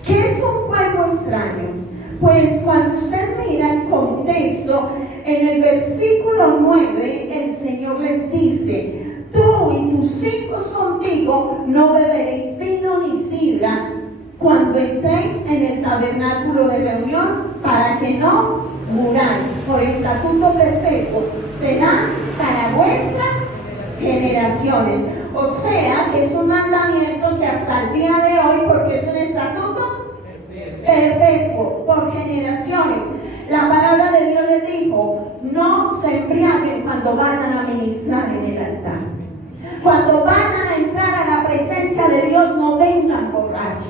¿Qué es un fuego extraño? Pues cuando usted mira el contexto, en el versículo 9, el Señor les dice: tú y tus hijos contigo no beberéis vino ni sidra cuando entréis en el tabernáculo de reunión, para que no muráis. Por estatuto perpetuo será para vuestras generaciones. O sea que es un mandamiento que hasta el día de hoy, porque es un estatuto perpetuo, por generaciones. La palabra de Dios les dijo: no se embriaguen cuando vayan a ministrar en el altar. Cuando vayan a entrar a la presencia de Dios, no vengan borrachos.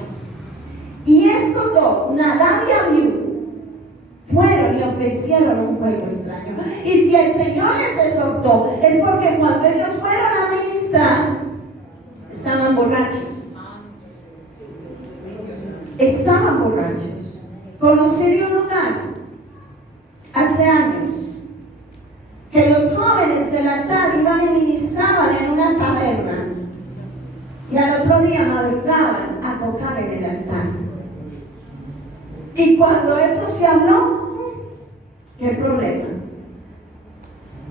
Y estos 2, Nadab y Abiú, fueron y ofrecieron un fuego extraño. Y si el Señor les exhortó, es porque cuando ellos fueron a ministrar, estaban borrachos. Estaban borrachos. Conocí de un lugar hace años que los jóvenes del altar iban y ministraban en una taberna, y al otro día madrugaban a tocar en el altar. Y cuando eso se habló, ¿qué problema?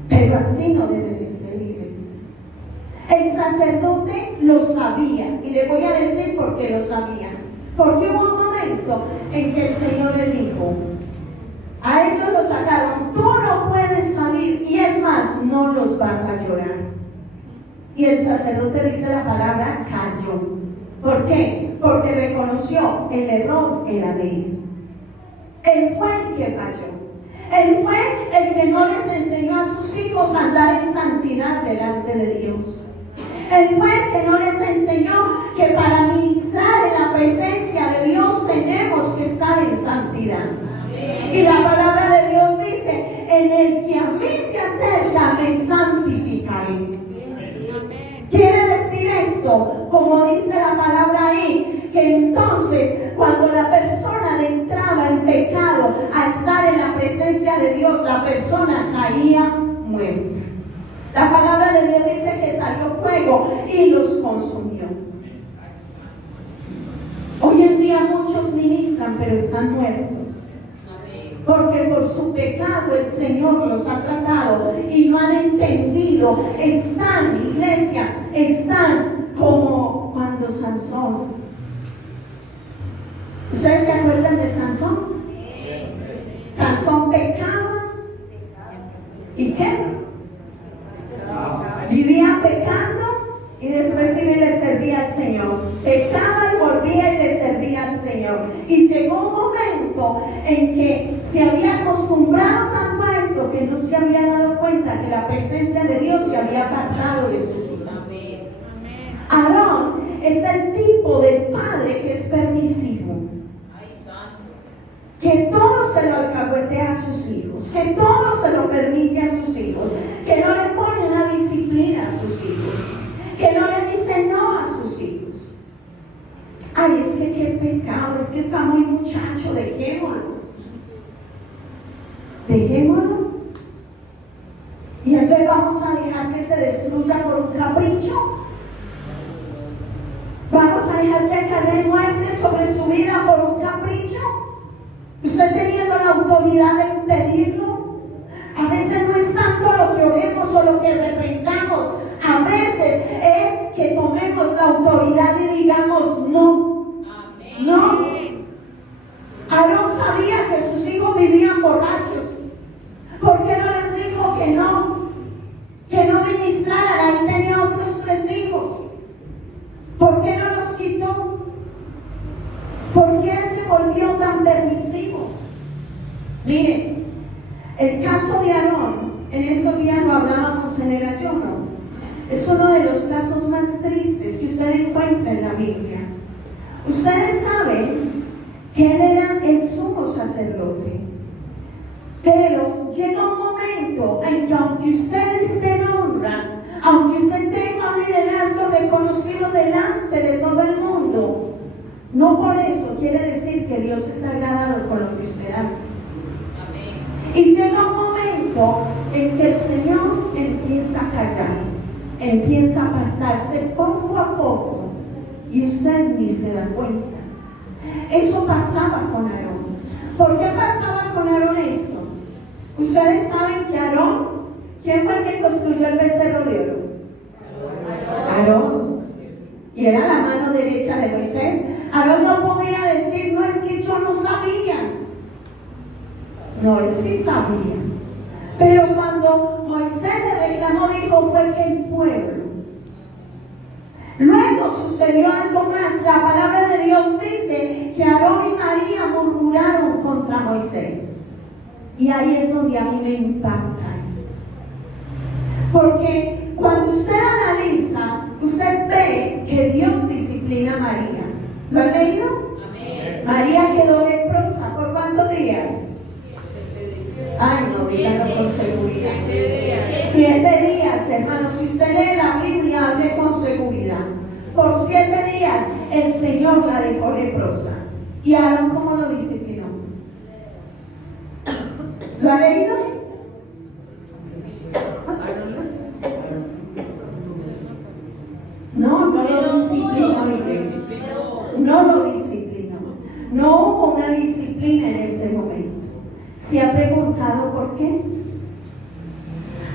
Pero así no debe de ser, iglesia. El sacerdote lo sabía, y le voy a decir por qué lo sabía. Porque hubo un momento en que el Señor le dijo: a ellos los sacaron, tú no puedes salir, y es más, no los vas a llorar. Y el sacerdote, dice la palabra, cayó. ¿Por qué? Porque reconoció el error era de él. Él fue el que falló. Él fue el que no les enseñó a sus hijos a andar en santidad delante de Dios. Él fue el que no les enseñó que para ministrar en la presencia de Dios tenemos que estar en santidad. Y la palabra de Dios dice: en el que a mí se acerca me santificaré. Quiere decir esto, como dice la palabra ahí, que entonces cuando la persona entraba en pecado a estar en la presencia de Dios, la persona caía muerta. La palabra de Dios dice que salió fuego y los consumió. Hoy en día muchos ministran, pero están muertos. Porque por su pecado el Señor los ha tratado y no han entendido. Están, iglesia, están como cuando Sansón. ¿Ustedes se acuerdan de Sansón? Sansón pecaba. ¿Y qué? Vivía pecando y después iba y le servía al Señor. Pecaba y volvía y le servía al Señor. Y llegó un momento en que se había acostumbrado tanto a esto que no se había dado cuenta que la presencia de Dios se había apartado de su vida. Aarón es el tipo de padre que es permisivo, que todo se lo alcahuetea a sus hijos, que todo se lo permite a sus hijos, que no le pone una disciplina a sus hijos, que no le dice no a sus hijos. Ay, es que qué pecado, es que está muy muchacho, dejémoslo. Dejémoslo. Y entonces vamos a dejar que se destruya por un capricho. Vamos a dejar que caiga muerte sobre su vida por un capricho. Usted teniendo la autoridad de impedirlo. A veces no es tanto lo que oremos o lo que reprendamos. A veces es que tomemos la autoridad y digamos no. No. Aarón sabía que sus hijos vivían borrachos. ¿Por qué no les dijo que no? Que no ministraran. Ahí tenía otros 3 hijos. ¿Por qué no los quitó? ¿Por qué se volvió tan permisivo? Miren, el caso de Aarón, en estos días lo hablábamos en el ayuno, es uno de los casos más tristes que usted encuentra en la Biblia. Ustedes saben que él era el sumo sacerdote, pero llega un momento en que aunque usted esté en honra, aunque usted tenga un liderazgo reconocido delante de todo el mundo, no por eso quiere decir que Dios está agradado con lo que usted hace. Y llega un momento en que el Señor empieza a callar, empieza a apartarse poco a poco y usted ni se da cuenta. Eso pasaba con Aarón. ¿Por qué pasaba con Aarón esto? Ustedes saben que Aarón, ¿quién fue el que construyó el becerro de oro? Aarón. Y era la mano derecha de Moisés. Aarón no podía decir, no, es que yo no sabía. No, él sí sabía. Pero cuando Moisés le reclamó, dijo, fue que el pueblo. Luego sucedió algo más. La palabra de Dios dice que Aarón y María murmuraron contra Moisés. Y ahí es donde a mí me impacta eso. Porque cuando usted analiza, usted ve que Dios disciplina a María. ¿Lo han leído? Amén. María quedó leprosa. ¿Por cuántos días? Ay, no, díganlo con seguridad. 7 días, hermanos. Si usted lee la Biblia, hable con seguridad. Por 7 días, el Señor la dejó leprosa. ¿Y Aarón cómo lo disciplinó? ¿Lo ha leído? No lo disciplinó, iglesia. No lo disciplinó. No hubo una disciplina en ese momento. ¿Se ha preguntado por qué?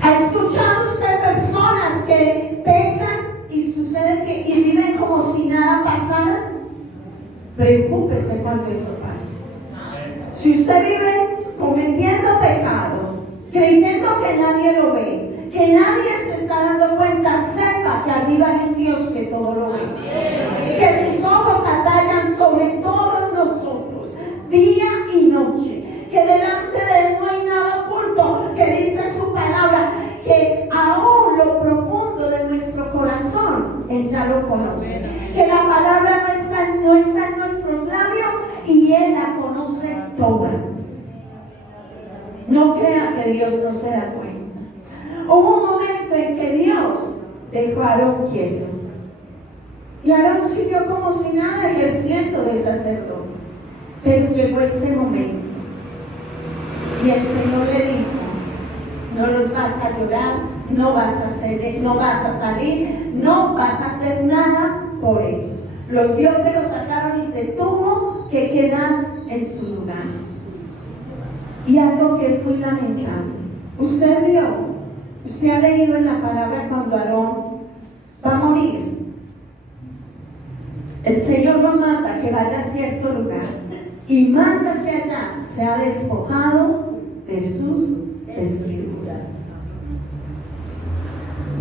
¿Ha escuchado usted personas que pecan y sucede que y viven como si nada pasara? Preocúpese cuando eso pase. Si usted vive cometiendo pecado, creyendo que nadie lo ve, que nadie se está dando cuenta, sepa que arriba hay un Dios que todo lo ve. Que sus ojos atallan sobre todos nosotros, día y noche. Que delante de Él no hay nada oculto, que dice su palabra, que aún lo profundo de nuestro corazón, Él ya lo conoce. Que la palabra no está en nuestros labios y Él la conoce toda. No crea que Dios no se da cuenta. Hubo un momento en que Dios dejó a Aarón quieto. Y Aarón siguió como si nada ejerciendo de sacerdote. Pero llegó ese momento. Y el Señor le dijo, no los vas a llorar, no vas a salir, no vas a hacer nada por ellos. Los vio que los sacaron y se tuvo que quedar en su lugar. Y algo que es muy lamentable. Usted ha leído en la palabra cuando Aarón va a morir. El Señor lo manda que vaya a cierto lugar y manda que allá sea despojado de sus vestiduras.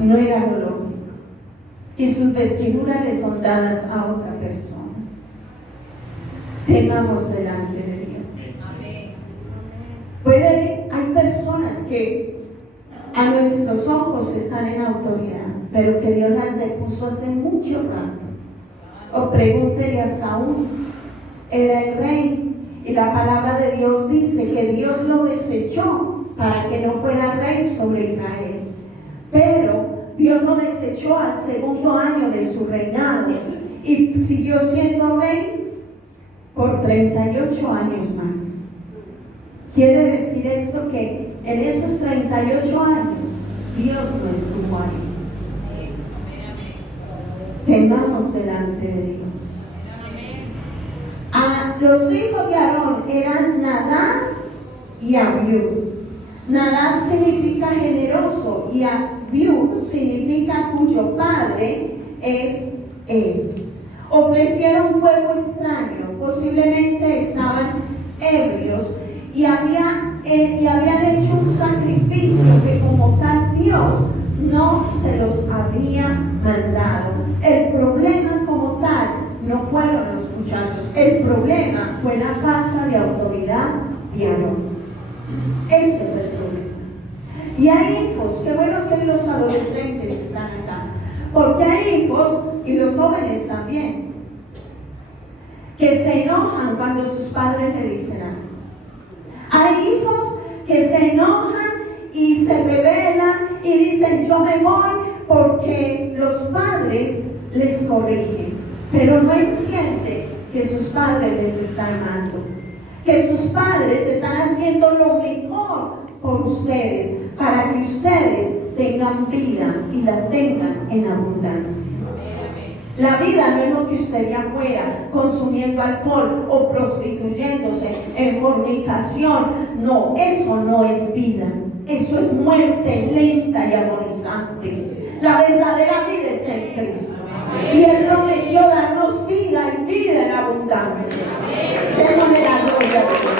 No era lo lógico. Y sus vestiduras le son dadas a otra persona. Temamos delante de Dios. Hay personas que a nuestros ojos están en autoridad, pero que Dios las depuso hace mucho rato. O pregúntele a Saúl, era el rey, y la palabra de Dios dice que Dios lo desechó para que no fuera rey sobre Israel. Pero Dios lo desechó al segundo año de su reinado y siguió siendo rey por 38 años más. Quiere decir esto que en esos 38 años Dios no estuvo ahí. Temamos delante de Dios. Los hijos de Aarón eran Nadab y Abiú. Nadab significa generoso y Abiú significa cuyo padre es él. Ofrecieron fuego extraño, posiblemente estaban ebrios y habían hecho un sacrificio que como tal Dios no se los había mandado. El problema como tal no fueron los muchachos, el problema fue la falta de autoridad de Aarón. Ese es el problema. Y hay hijos, qué bueno que los adolescentes están acá, porque hay hijos, y los jóvenes también, que se enojan cuando sus padres le dicen algo. Hay hijos que se enojan y se rebelan y dicen yo me voy porque los padres les corrigen, pero no entienden que sus padres les están amando, que sus padres están haciendo lo mejor por ustedes para que ustedes tengan vida y la tengan en abundancia. La vida no es lo que usted ve afuera, consumiendo alcohol o prostituyéndose en fornicación. No, eso no es vida. Eso es muerte lenta y agonizante. La verdadera vida está en Cristo. Y Él prometió darnos vida y vida en abundancia. Démosle la gloria a Dios.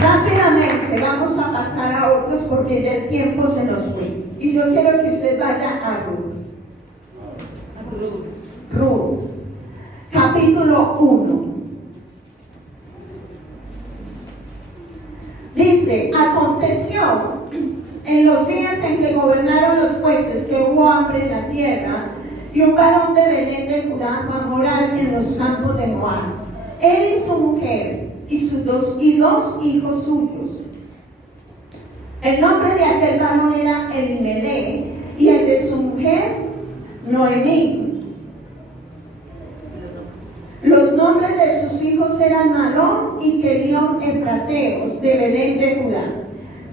Rápidamente vamos a pasar a otros porque ya el tiempo se nos fue. Y yo quiero que usted vaya a Ruth. Capítulo 1. Dice, aconteció en los días en que gobernaron los jueces que hubo hambre en la tierra, y un varón de Belén de Judá fue a morar en los campos de Moab. Él y su mujer y dos hijos suyos. El nombre de aquel varón era Elimelech y el de su mujer Noemí. Los nombres de sus hijos eran Malón y Kelión efrateos de Belén de Judá.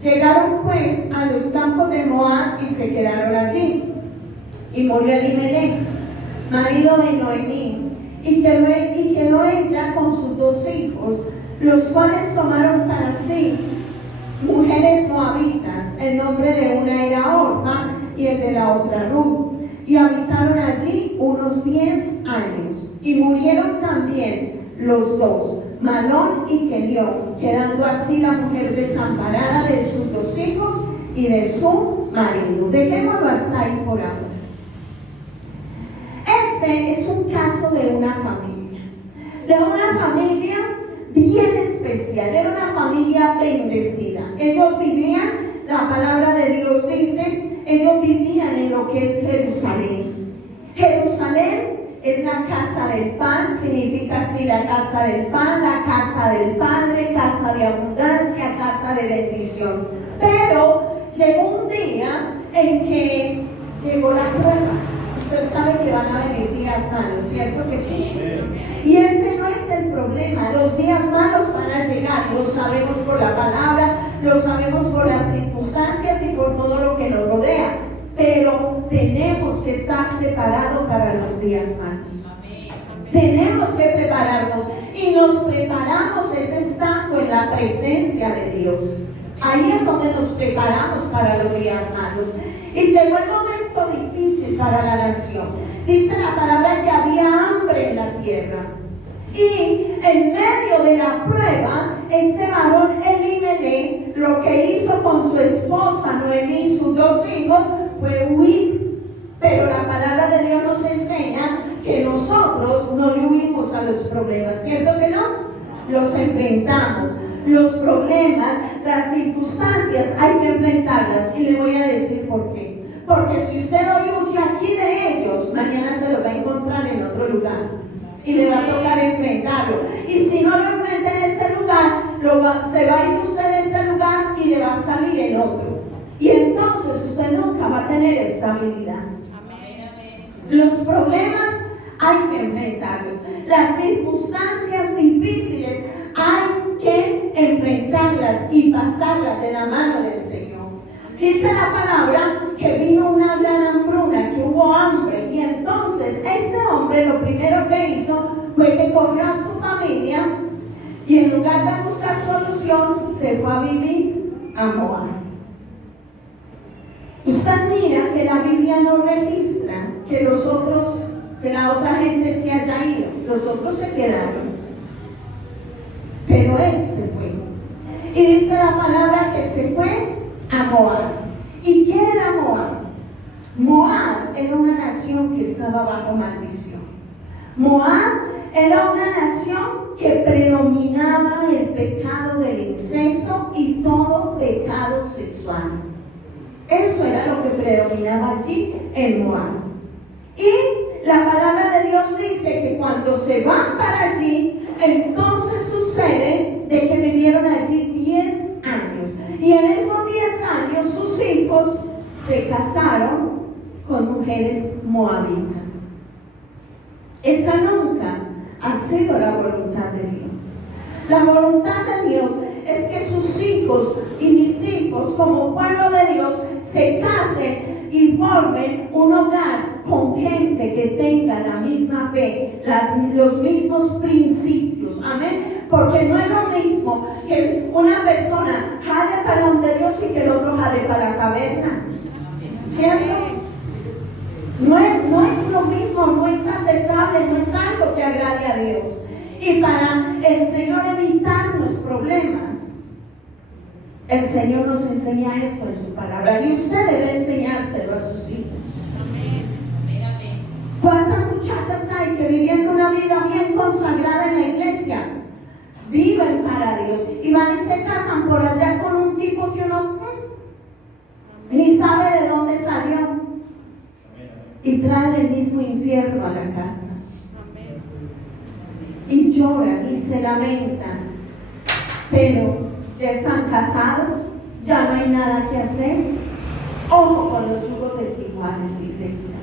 Llegaron pues a los campos de Moab y se quedaron allí. Y murió Elimelech, marido de Noemí, y quedó ella con sus dos hijos, los cuales tomaron para sí mujeres moabitas. El nombre de una era Orfa y el de la otra Ruth. Y habitaron allí unos 10 años. Y murieron también los dos, Malón y Kelión, quedando así la mujer desamparada de sus dos hijos y de su marido. Dejémoslo hasta ahí por ahora. Este es un caso de una familia bien especial, era una familia bendecida. Ellos vivían, la palabra de Dios dice, ellos vivían en lo que es Jerusalén. Jerusalén es la casa del pan, significa así la casa del pan, la casa del Padre, casa de abundancia, casa de bendición. Pero llegó un día en que llegó la prueba. Usted sabe que van a venir días malos, ¿cierto que sí? Y ese no es el problema. Los días malos van a llegar, lo sabemos por la palabra, lo sabemos por las circunstancias y por todo lo que nos rodea. Pero tenemos que estar preparados para los días malos. Tenemos que prepararnos y nos preparamos es estando en la presencia de Dios. Ahí es donde nos preparamos para los días malos. Y llegó el momento difícil para la nación. Dice la palabra que había hambre en la tierra. Y en medio de la prueba, este varón Elimelech lo que hizo con su esposa Noemí y sus 2 hijos fue huir. Pero la palabra de Dios nos enseña que nosotros no le huimos a los problemas, ¿cierto que no? Los enfrentamos. Los problemas, las circunstancias, hay que enfrentarlas. Y le voy a decir por qué. Porque si usted hoy huye aquí de ellos, mañana se lo va a encontrar en otro lugar. Y le va a tocar enfrentarlo. Y si no lo enfrenta en ese lugar, se va a ir usted de ese lugar y le va a salir en otro. Y entonces usted nunca va a tener estabilidad. Los problemas hay que enfrentarlos. Las circunstancias difíciles hay que enfrentarlas y pasarlas de la mano del Señor. Dice la palabra que vino una gran hambruna, que hubo hambre. Y entonces este hombre lo primero que hizo fue que corrió a su familia y en lugar de buscar solución se fue a vivir a Moab. Usted mira que la Biblia no registra que la otra gente se haya ido, los otros se quedaron, pero él se fue. Y dice la palabra que se fue a Moab. ¿Y qué era Moab? Moab era una nación que estaba bajo maldición. Moab era una nación que predominaba el pecado del incesto y todo pecado sexual. Eso era lo que predominaba allí en Moab. Y la palabra de Dios dice que cuando se van para allí, entonces sucede de que vivieron allí 10 años. Y en esos 10 años sus hijos se casaron con mujeres moabitas. Esa nunca ha sido la voluntad de Dios. La voluntad de Dios es que sus hijos y mis hijos, como pueblo de Dios, se casen y formen un hogar con gente que tenga la misma fe, los mismos principios. Amén. Porque no es lo mismo que una persona jale para donde Dios y que el otro jale para la caverna. ¿Cierto? No es lo mismo, no es aceptable, no es algo que agrade a Dios. Y para el Señor evitar los problemas, el Señor nos enseña esto en su palabra. Y usted debe enseñárselo a sus hijos. ¿Cuántas muchachas hay que viviendo una vida bien consagrada en la iglesia viven para Dios y van y se casan por allá con un tipo que uno ni sabe de dónde salió y traen el mismo infierno a la casa y lloran y se lamentan, pero ya están casados, ya no hay nada que hacer? Ojo con los yugos desiguales, iglesia.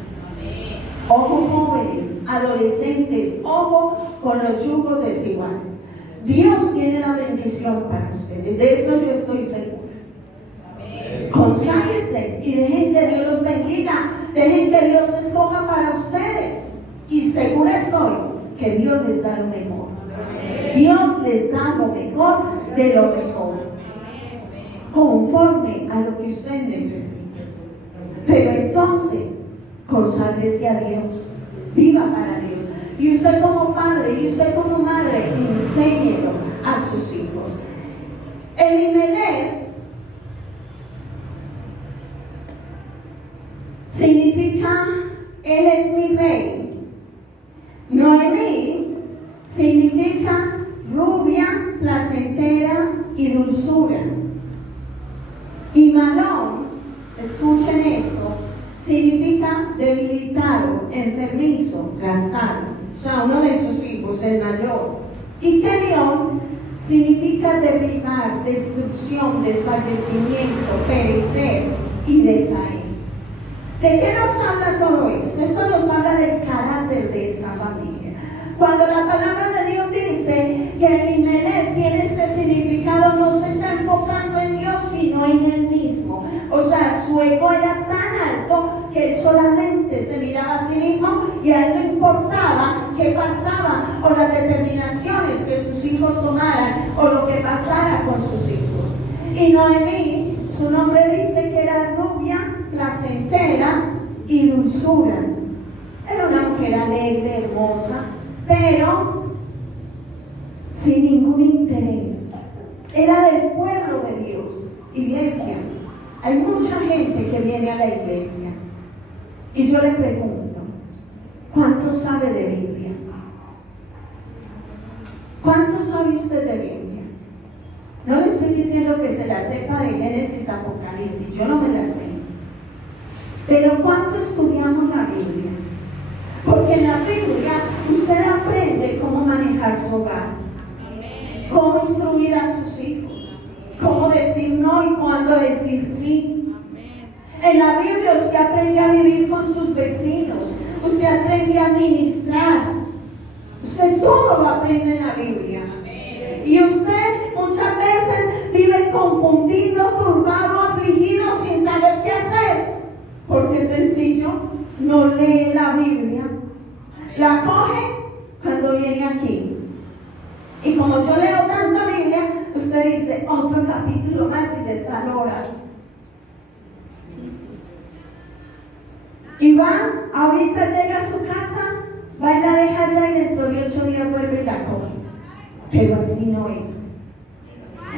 Ojo jóvenes, adolescentes, ojo con los yugos desiguales. Dios tiene la bendición para ustedes, de eso yo estoy segura. Conságrense y dejen que Dios los bendiga, dejen que Dios escoja para ustedes. Y segura estoy que Dios les da lo mejor. Dios les da lo mejor de lo mejor, conforme a lo que usted necesita. Pero entonces, conságrese a Dios, viva para Dios. Y usted como padre y usted como madre, enséñelo a sus hijos. Elimelech significa él es mi rey. Noemí significa rubia, placentera y dulzura. Y Malón, escuchen esto, significa debilitado, enfermizo, gastado. O sea, uno de sus hijos, el mayor. Y Kelión significa derribar, destrucción, desfallecimiento, perecer y decaer. ¿De qué nos habla todo esto? Esto nos habla del carácter de esa familia. Cuando la palabra de Dios dice dice que Elimelech tiene este significado, no se está enfocando en Dios, sino en él mismo. O sea, su ego era tan alto que él solamente se miraba a sí mismo y a él no importaba qué pasaba o las determinaciones que sus hijos tomaran o lo que pasara con sus hijos. Y Noemí, su nombre dice que era rubia, placentera y dulzura. Era una mujer alegre, hermosa, pero sin ningún interés. Era del pueblo de Dios. Iglesia, hay mucha gente que viene a la iglesia y yo le pregunto, ¿cuánto sabe de Biblia? ¿Cuánto sabe usted de Biblia? No le estoy diciendo que se la sepa de Génesis a Apocalipsis, yo no me la sé. Pero ¿cuánto estudiamos la Biblia? Porque en la Biblia usted aprende cómo manejar su hogar, cómo instruir a sus hijos, cómo decir no y cuándo decir sí. En la Biblia usted aprende a vivir con sus vecinos, usted aprende a administrar, usted todo lo aprende en la Biblia. Y usted muchas veces vive confundido, turbado, afligido, sin saber qué hacer, porque es sencillo, no lee la Biblia, la coge cuando viene aquí. Y como yo leo tanta Biblia, usted dice, otro capítulo más y ya está la hora. Y va, ahorita llega a su casa, va y la deja allá y dentro de 8 días vuelve y la coge. Pero así no es.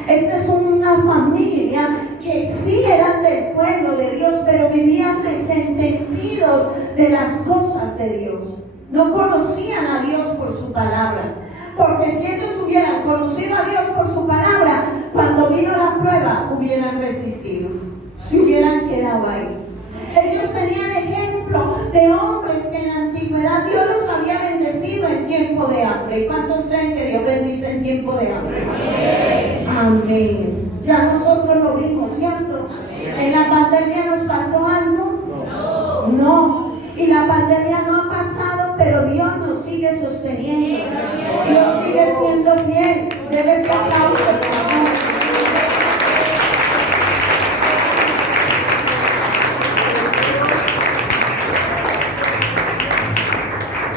Esta es una familia que sí eran del pueblo de Dios, pero vivían desentendidos de las cosas de Dios. No conocían a Dios por su palabra. Porque si ellos hubieran conocido a Dios por su palabra, cuando vino la prueba, hubieran resistido. Se hubieran quedado ahí. Ellos tenían ejemplo de hombres que en la antigüedad Dios los había bendecido en tiempo de hambre. ¿Y cuántos creen que Dios bendice en tiempo de hambre? Amén. Ya nosotros lo vimos, ¿cierto? ¿En la pandemia nos faltó algo? No. Y la pandemia no ha pasado, pero Dios nos sigue sosteniendo. Dios sigue siendo fiel. Dele ese aplauso, Señor.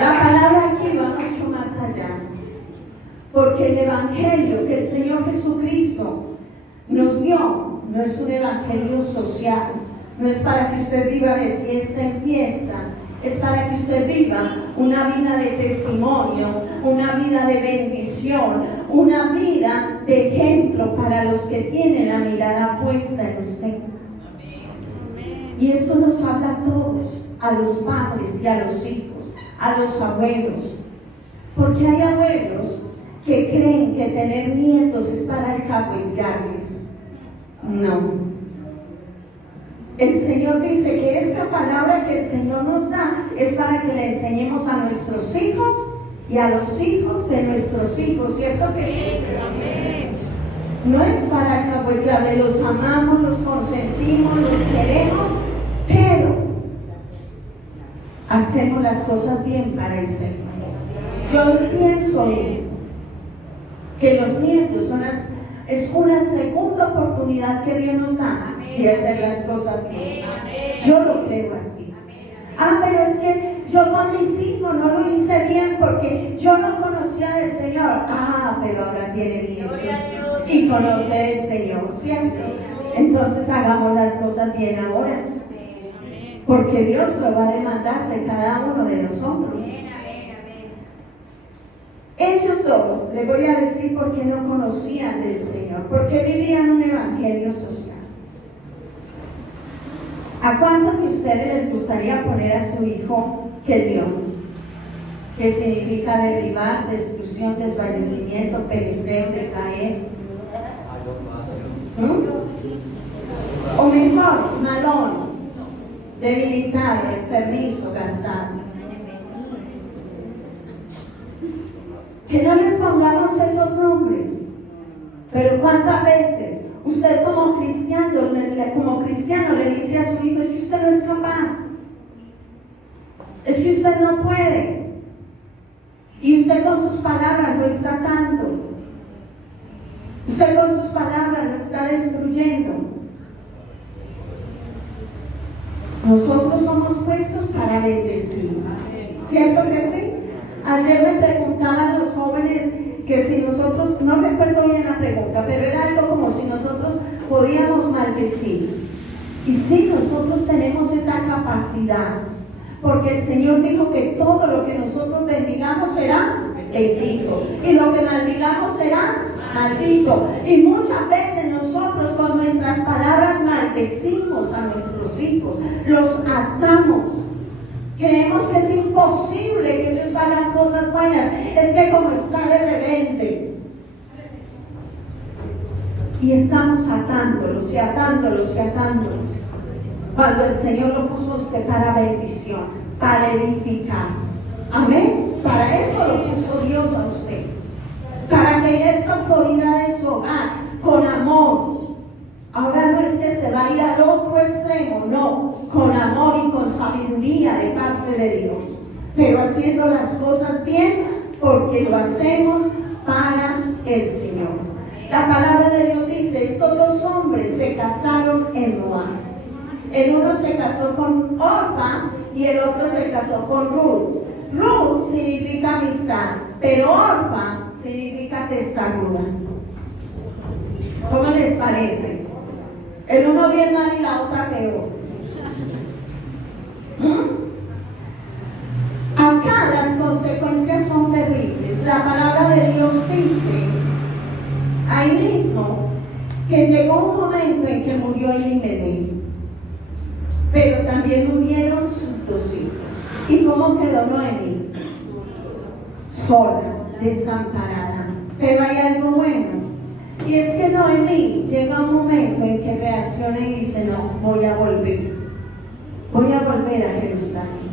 La palabra aquí va mucho más allá, porque el evangelio que el Señor Jesucristo nos dio no es un evangelio social, no es para que usted viva de fiesta en fiesta, es para que usted viva una vida de testimonio, una vida de bendición, una vida de ejemplo para los que tienen la mirada puesta en usted. Y esto nos habla a todos, a los padres y a los hijos, a los abuelos, porque hay abuelos que creen que tener nietos es para alcahuetearles. No. El Señor dice que esta palabra que el Señor nos da es para que le enseñemos a nuestros hijos y a los hijos de nuestros hijos, ¿cierto que sí? No es para alcahuetearles, los amamos, los consentimos, los queremos, pero hacemos las cosas bien para el Señor. Yo pienso esto, que los nietos es una segunda oportunidad que Dios nos da de hacer las cosas bien. Yo lo creo así. Pero es que yo con mis hijos no lo hice bien porque yo no conocía del Señor. Pero ahora tiene nietos y conoce el Señor, ¿cierto? Entonces hagamos las cosas bien ahora, porque Dios lo va a demandar de cada uno de nosotros. Ellos dos, les voy a decir por qué no conocían del Señor, porque vivían un evangelio social. ¿A cuántos de ustedes les gustaría poner a su hijo Gedeón? Que significa derribar, destrucción, desvanecimiento, perecer, decaer. O mejor, malón, debilitado, enfermizo, gastado. Que no les pongamos esos nombres. Pero ¿cuántas veces usted como cristiano le dice a su hijo, es que usted no es capaz, es que usted no puede? Y usted con sus palabras lo está atando. Usted con sus palabras lo está destruyendo. Nosotros somos puestos para bendecir. ¿Cierto que sí? Ayer me preguntaban los jóvenes que si nosotros, no recuerdo bien la pregunta, pero era algo como si nosotros podíamos maldecir. Y sí, nosotros tenemos esa capacidad, porque el Señor dijo que todo lo que nosotros bendigamos será bendito, y lo que maldigamos será maldito. Y muchas veces nosotros con nuestras palabras maldecimos a nuestros hijos, los atamos. Creemos que es imposible que ellos hagan cosas buenas, es que como está de rebelde. Y estamos atándolos y atándolos y atándolos. Cuando el Señor lo puso a usted para bendición, para edificar. Amén. Para eso lo puso Dios a usted. Para que ejerza autoridad en su hogar, con amor. Ahora no es que se va a ir al otro extremo, no. Con amor y con sabiduría de parte de Dios. Pero haciendo las cosas bien, porque lo hacemos para el Señor. La palabra de Dios dice, estos dos hombres se casaron en Moab. El uno se casó con Orpa y el otro se casó con Ruth. Ruth significa amistad, pero Orpa significa testaruda. ¿Cómo les parece? El uno bien mal y la otra peor. Acá las consecuencias son terribles. La palabra de Dios dice ahí mismo que llegó un momento en que murió Elimelech, pero también murieron sus dos hijos. ¿Y cómo quedó Noemí? Sola, desamparada. Pero hay algo bueno, y es que Noemí llega un momento en que reacciona y dice, no, voy a volver a Jerusalén,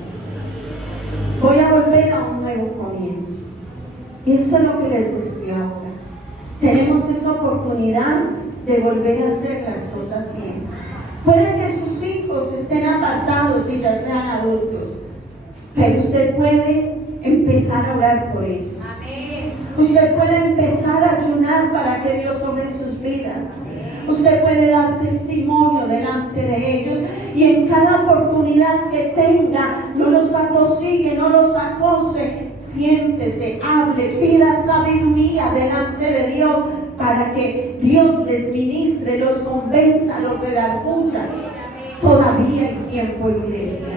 voy a volver a un nuevo comienzo. Y eso es lo que les decía ahora. Tenemos esa oportunidad de volver a hacer las cosas bien. Puede que sus hijos estén apartados y ya sean adultos, pero usted puede empezar a orar por ellos. Amén. Usted puede empezar a ayunar para que Dios sobre sus vidas. Usted puede dar testimonio delante de ellos, y en cada oportunidad que tenga, no los atosigue, no los acose, siéntese, hable, pida sabiduría delante de Dios para que Dios les ministre, los convenza, los redarguya. Todavía hay tiempo, iglesia.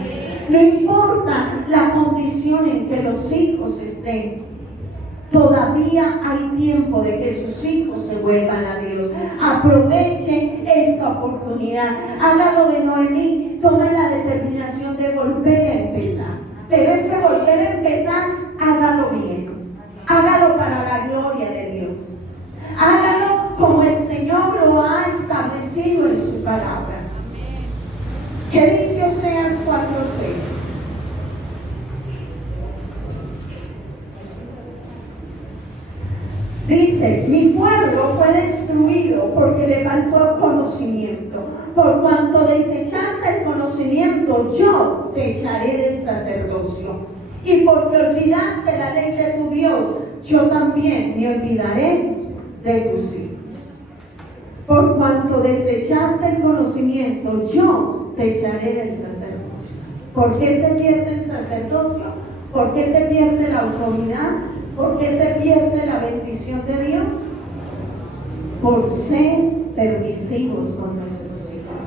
No importa la condición en que los hijos estén, todavía hay tiempo de que sus hijos se vuelvan a Dios. Aproveche esta oportunidad. Hágalo de Noemí. Tome la determinación de volver a empezar. Pero ese volver a empezar, hágalo bien. Hágalo para la gloria de Dios. Hágalo como el Señor lo ha establecido en su palabra. ¿Qué dice Oseas 4:6? Dice, mi pueblo fue destruido porque le faltó conocimiento. Por cuanto desechaste el conocimiento, yo te echaré del sacerdocio. Y porque olvidaste la ley de tu Dios, yo también me olvidaré de tus hijos. Por cuanto desechaste el conocimiento, yo te echaré del sacerdocio. ¿Por qué se pierde el sacerdocio? ¿Por qué se pierde la autoridad? ¿Por qué se pierde la bendición de Dios? Por ser permisivos con nuestros hijos.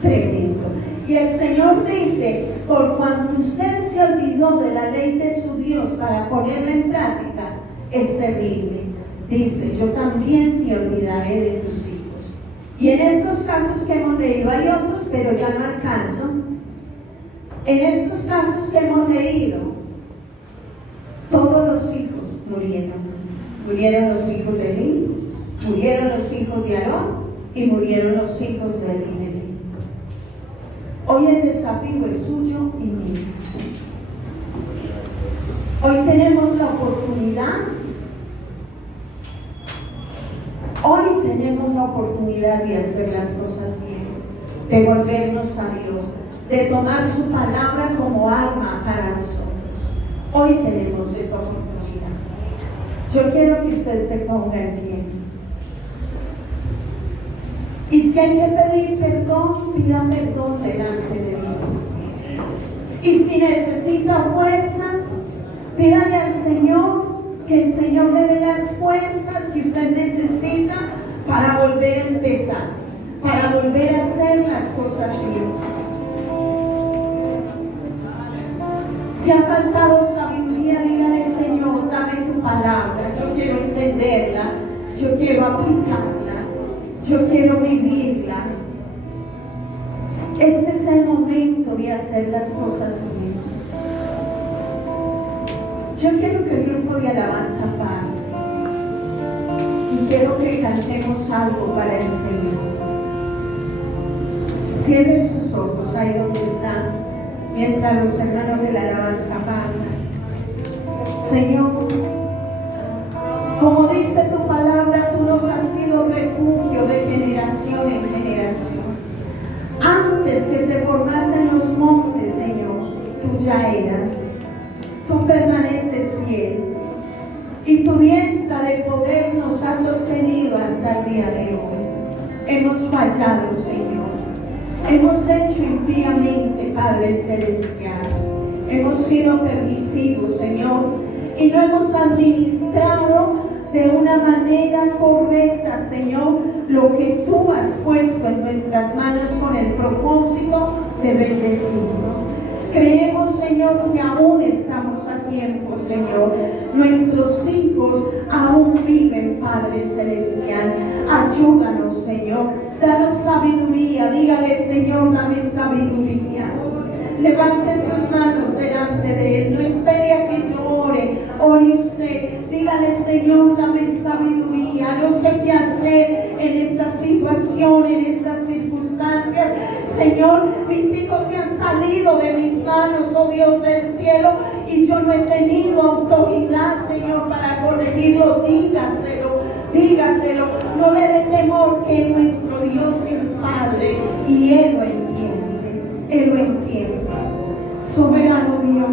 Tremendo. Y el Señor dice, por cuanto usted se olvidó de la ley de su Dios para ponerla en práctica, es terrible. Dice, yo también me olvidaré de tus hijos. Y en estos casos que hemos leído, hay otros, pero ya no alcanzo. En estos casos que hemos leído, todos los hijos murieron. Murieron los hijos de Eli, murieron los hijos de Aarón y murieron los hijos de Elimelech. Hoy el desafío es suyo y mío. Hoy tenemos la oportunidad. Hoy tenemos la oportunidad de hacer las cosas bien, de volvernos a Dios, de tomar su palabra como arma para nosotros. Hoy tenemos esta oportunidad. Yo quiero que usted se ponga en pie. Y si hay que pedir perdón, pida perdón delante de Dios. Y si necesita fuerzas, pídale al Señor que el Señor le dé las fuerzas que usted necesita para volver a empezar, para volver a hacer las cosas bien. Si ha faltado sabiduría, dígale: Señor, dame tu palabra, yo quiero entenderla, yo quiero aplicarla, yo quiero vivirla. Este es el momento de hacer las cosas bien. Yo quiero que el grupo de alabanza pase y quiero que cantemos algo para el Señor. Cierre sus ojos ahí donde están, mientras los hermanos de la alabanza pasan. Señor, como dice tu palabra, tú nos has sido refugio de generación en generación. Antes que se formasen los montes, Señor, tú ya eras. Tú permaneces fiel. Y tu diestra de poder nos ha sostenido hasta el día de hoy. Hemos fallado, Señor. Hemos hecho impíamente, Padre Celestial. Hemos sido permisivos, Señor, y no hemos administrado de una manera correcta, Señor, lo que tú has puesto en nuestras manos con el propósito de bendecirnos. Creemos, Señor, que aún estamos a tiempo, Señor. Nuestros hijos aún viven, Padre Celestial. Ayúdanos, Señor. Danos sabiduría. Dígale: Señor, dame sabiduría. Levante sus manos delante de Él. No espere a que yo ore. Ore usted. Dígale: Señor, dame sabiduría. No sé qué hacer en esta situación, en estas circunstancias. Señor, mis hijos se han salido de mis manos, oh Dios del cielo, y yo no he tenido autoridad, Señor, para corregirlo. Dígaselo. No le dé temor, que nuestro Dios es Padre y Él lo entiende. Él lo entiende. Soberano Dios,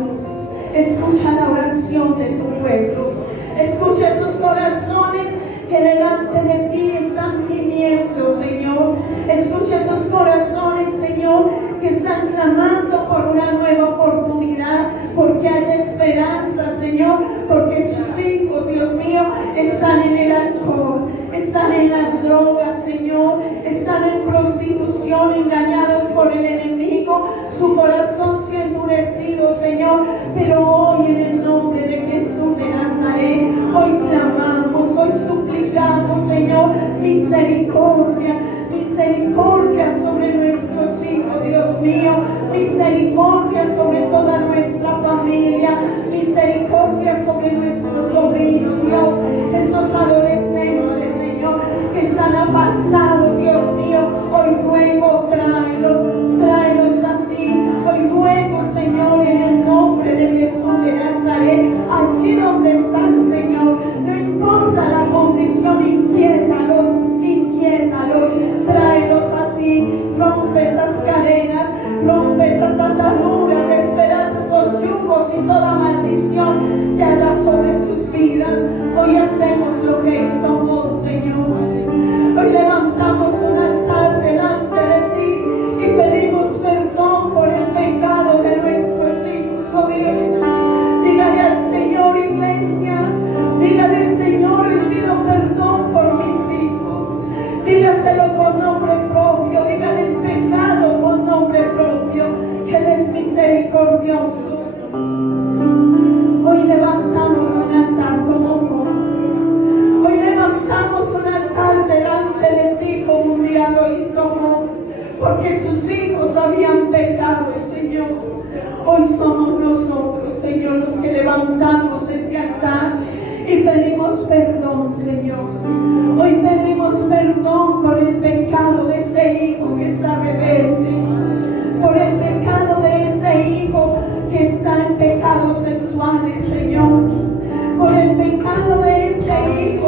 escucha la oración de tu pueblo. Escucha esos corazones que delante de ti están gimiendo, Señor. Escucha esos corazones, Señor, que están clamando por una nueva oportunidad, porque hay esperanza, Señor, porque sus hijos, Dios mío, están en el alcohol, están en las drogas, Señor, están en prostitución, engañados por el enemigo, su corazón se ha endurecido, Señor, pero hoy en el nombre de Jesús de Nazaret, hoy clamamos, hoy suplicamos, Señor, misericordia sobre nuestros hijos, Dios mío, misericordia sobre toda nuestra familia, misericordia sobre nuestros sobrinos, Dios, estos adolescentes, Señor, que están apartados, Dios mío, hoy ruego, tráelos a ti, hoy ruego, Señor, en el nombre de Jesús de Nazaret, allí donde están, Señor, no importa la condición, inquiétalos, tráelos a ti, rompe esas cadenas, rompe esas ataduras, despedaza esos yugos y toda maldición que haga sobre sus vidas. Hoy hacemos lo que hizo vos, Señor. Hoy levantamos un altar delante de ti y pedimos perdón por el pecado de nuestros hijos, oh Dios. Dígale al Señor, iglesia, dígale: Señor, hoy pido perdón por mis hijos. Dígaselo por nombre propio, dígale el pecado por nombre propio, que Él es misericordioso. Hoy levantamos un altar como Job. Hoy levantamos un altar delante de ti como un día lo hizo Job, porque sus hijos habían pecado, Señor. Hoy somos nosotros, Señor, los que levantamos ese altar y pedimos perdón, Señor. Hoy pedimos perdón por el pecado de ese hijo que está rebelde, por el pecado de ese hijo que está en pecados sexuales, Señor, por el pecado de ese hijo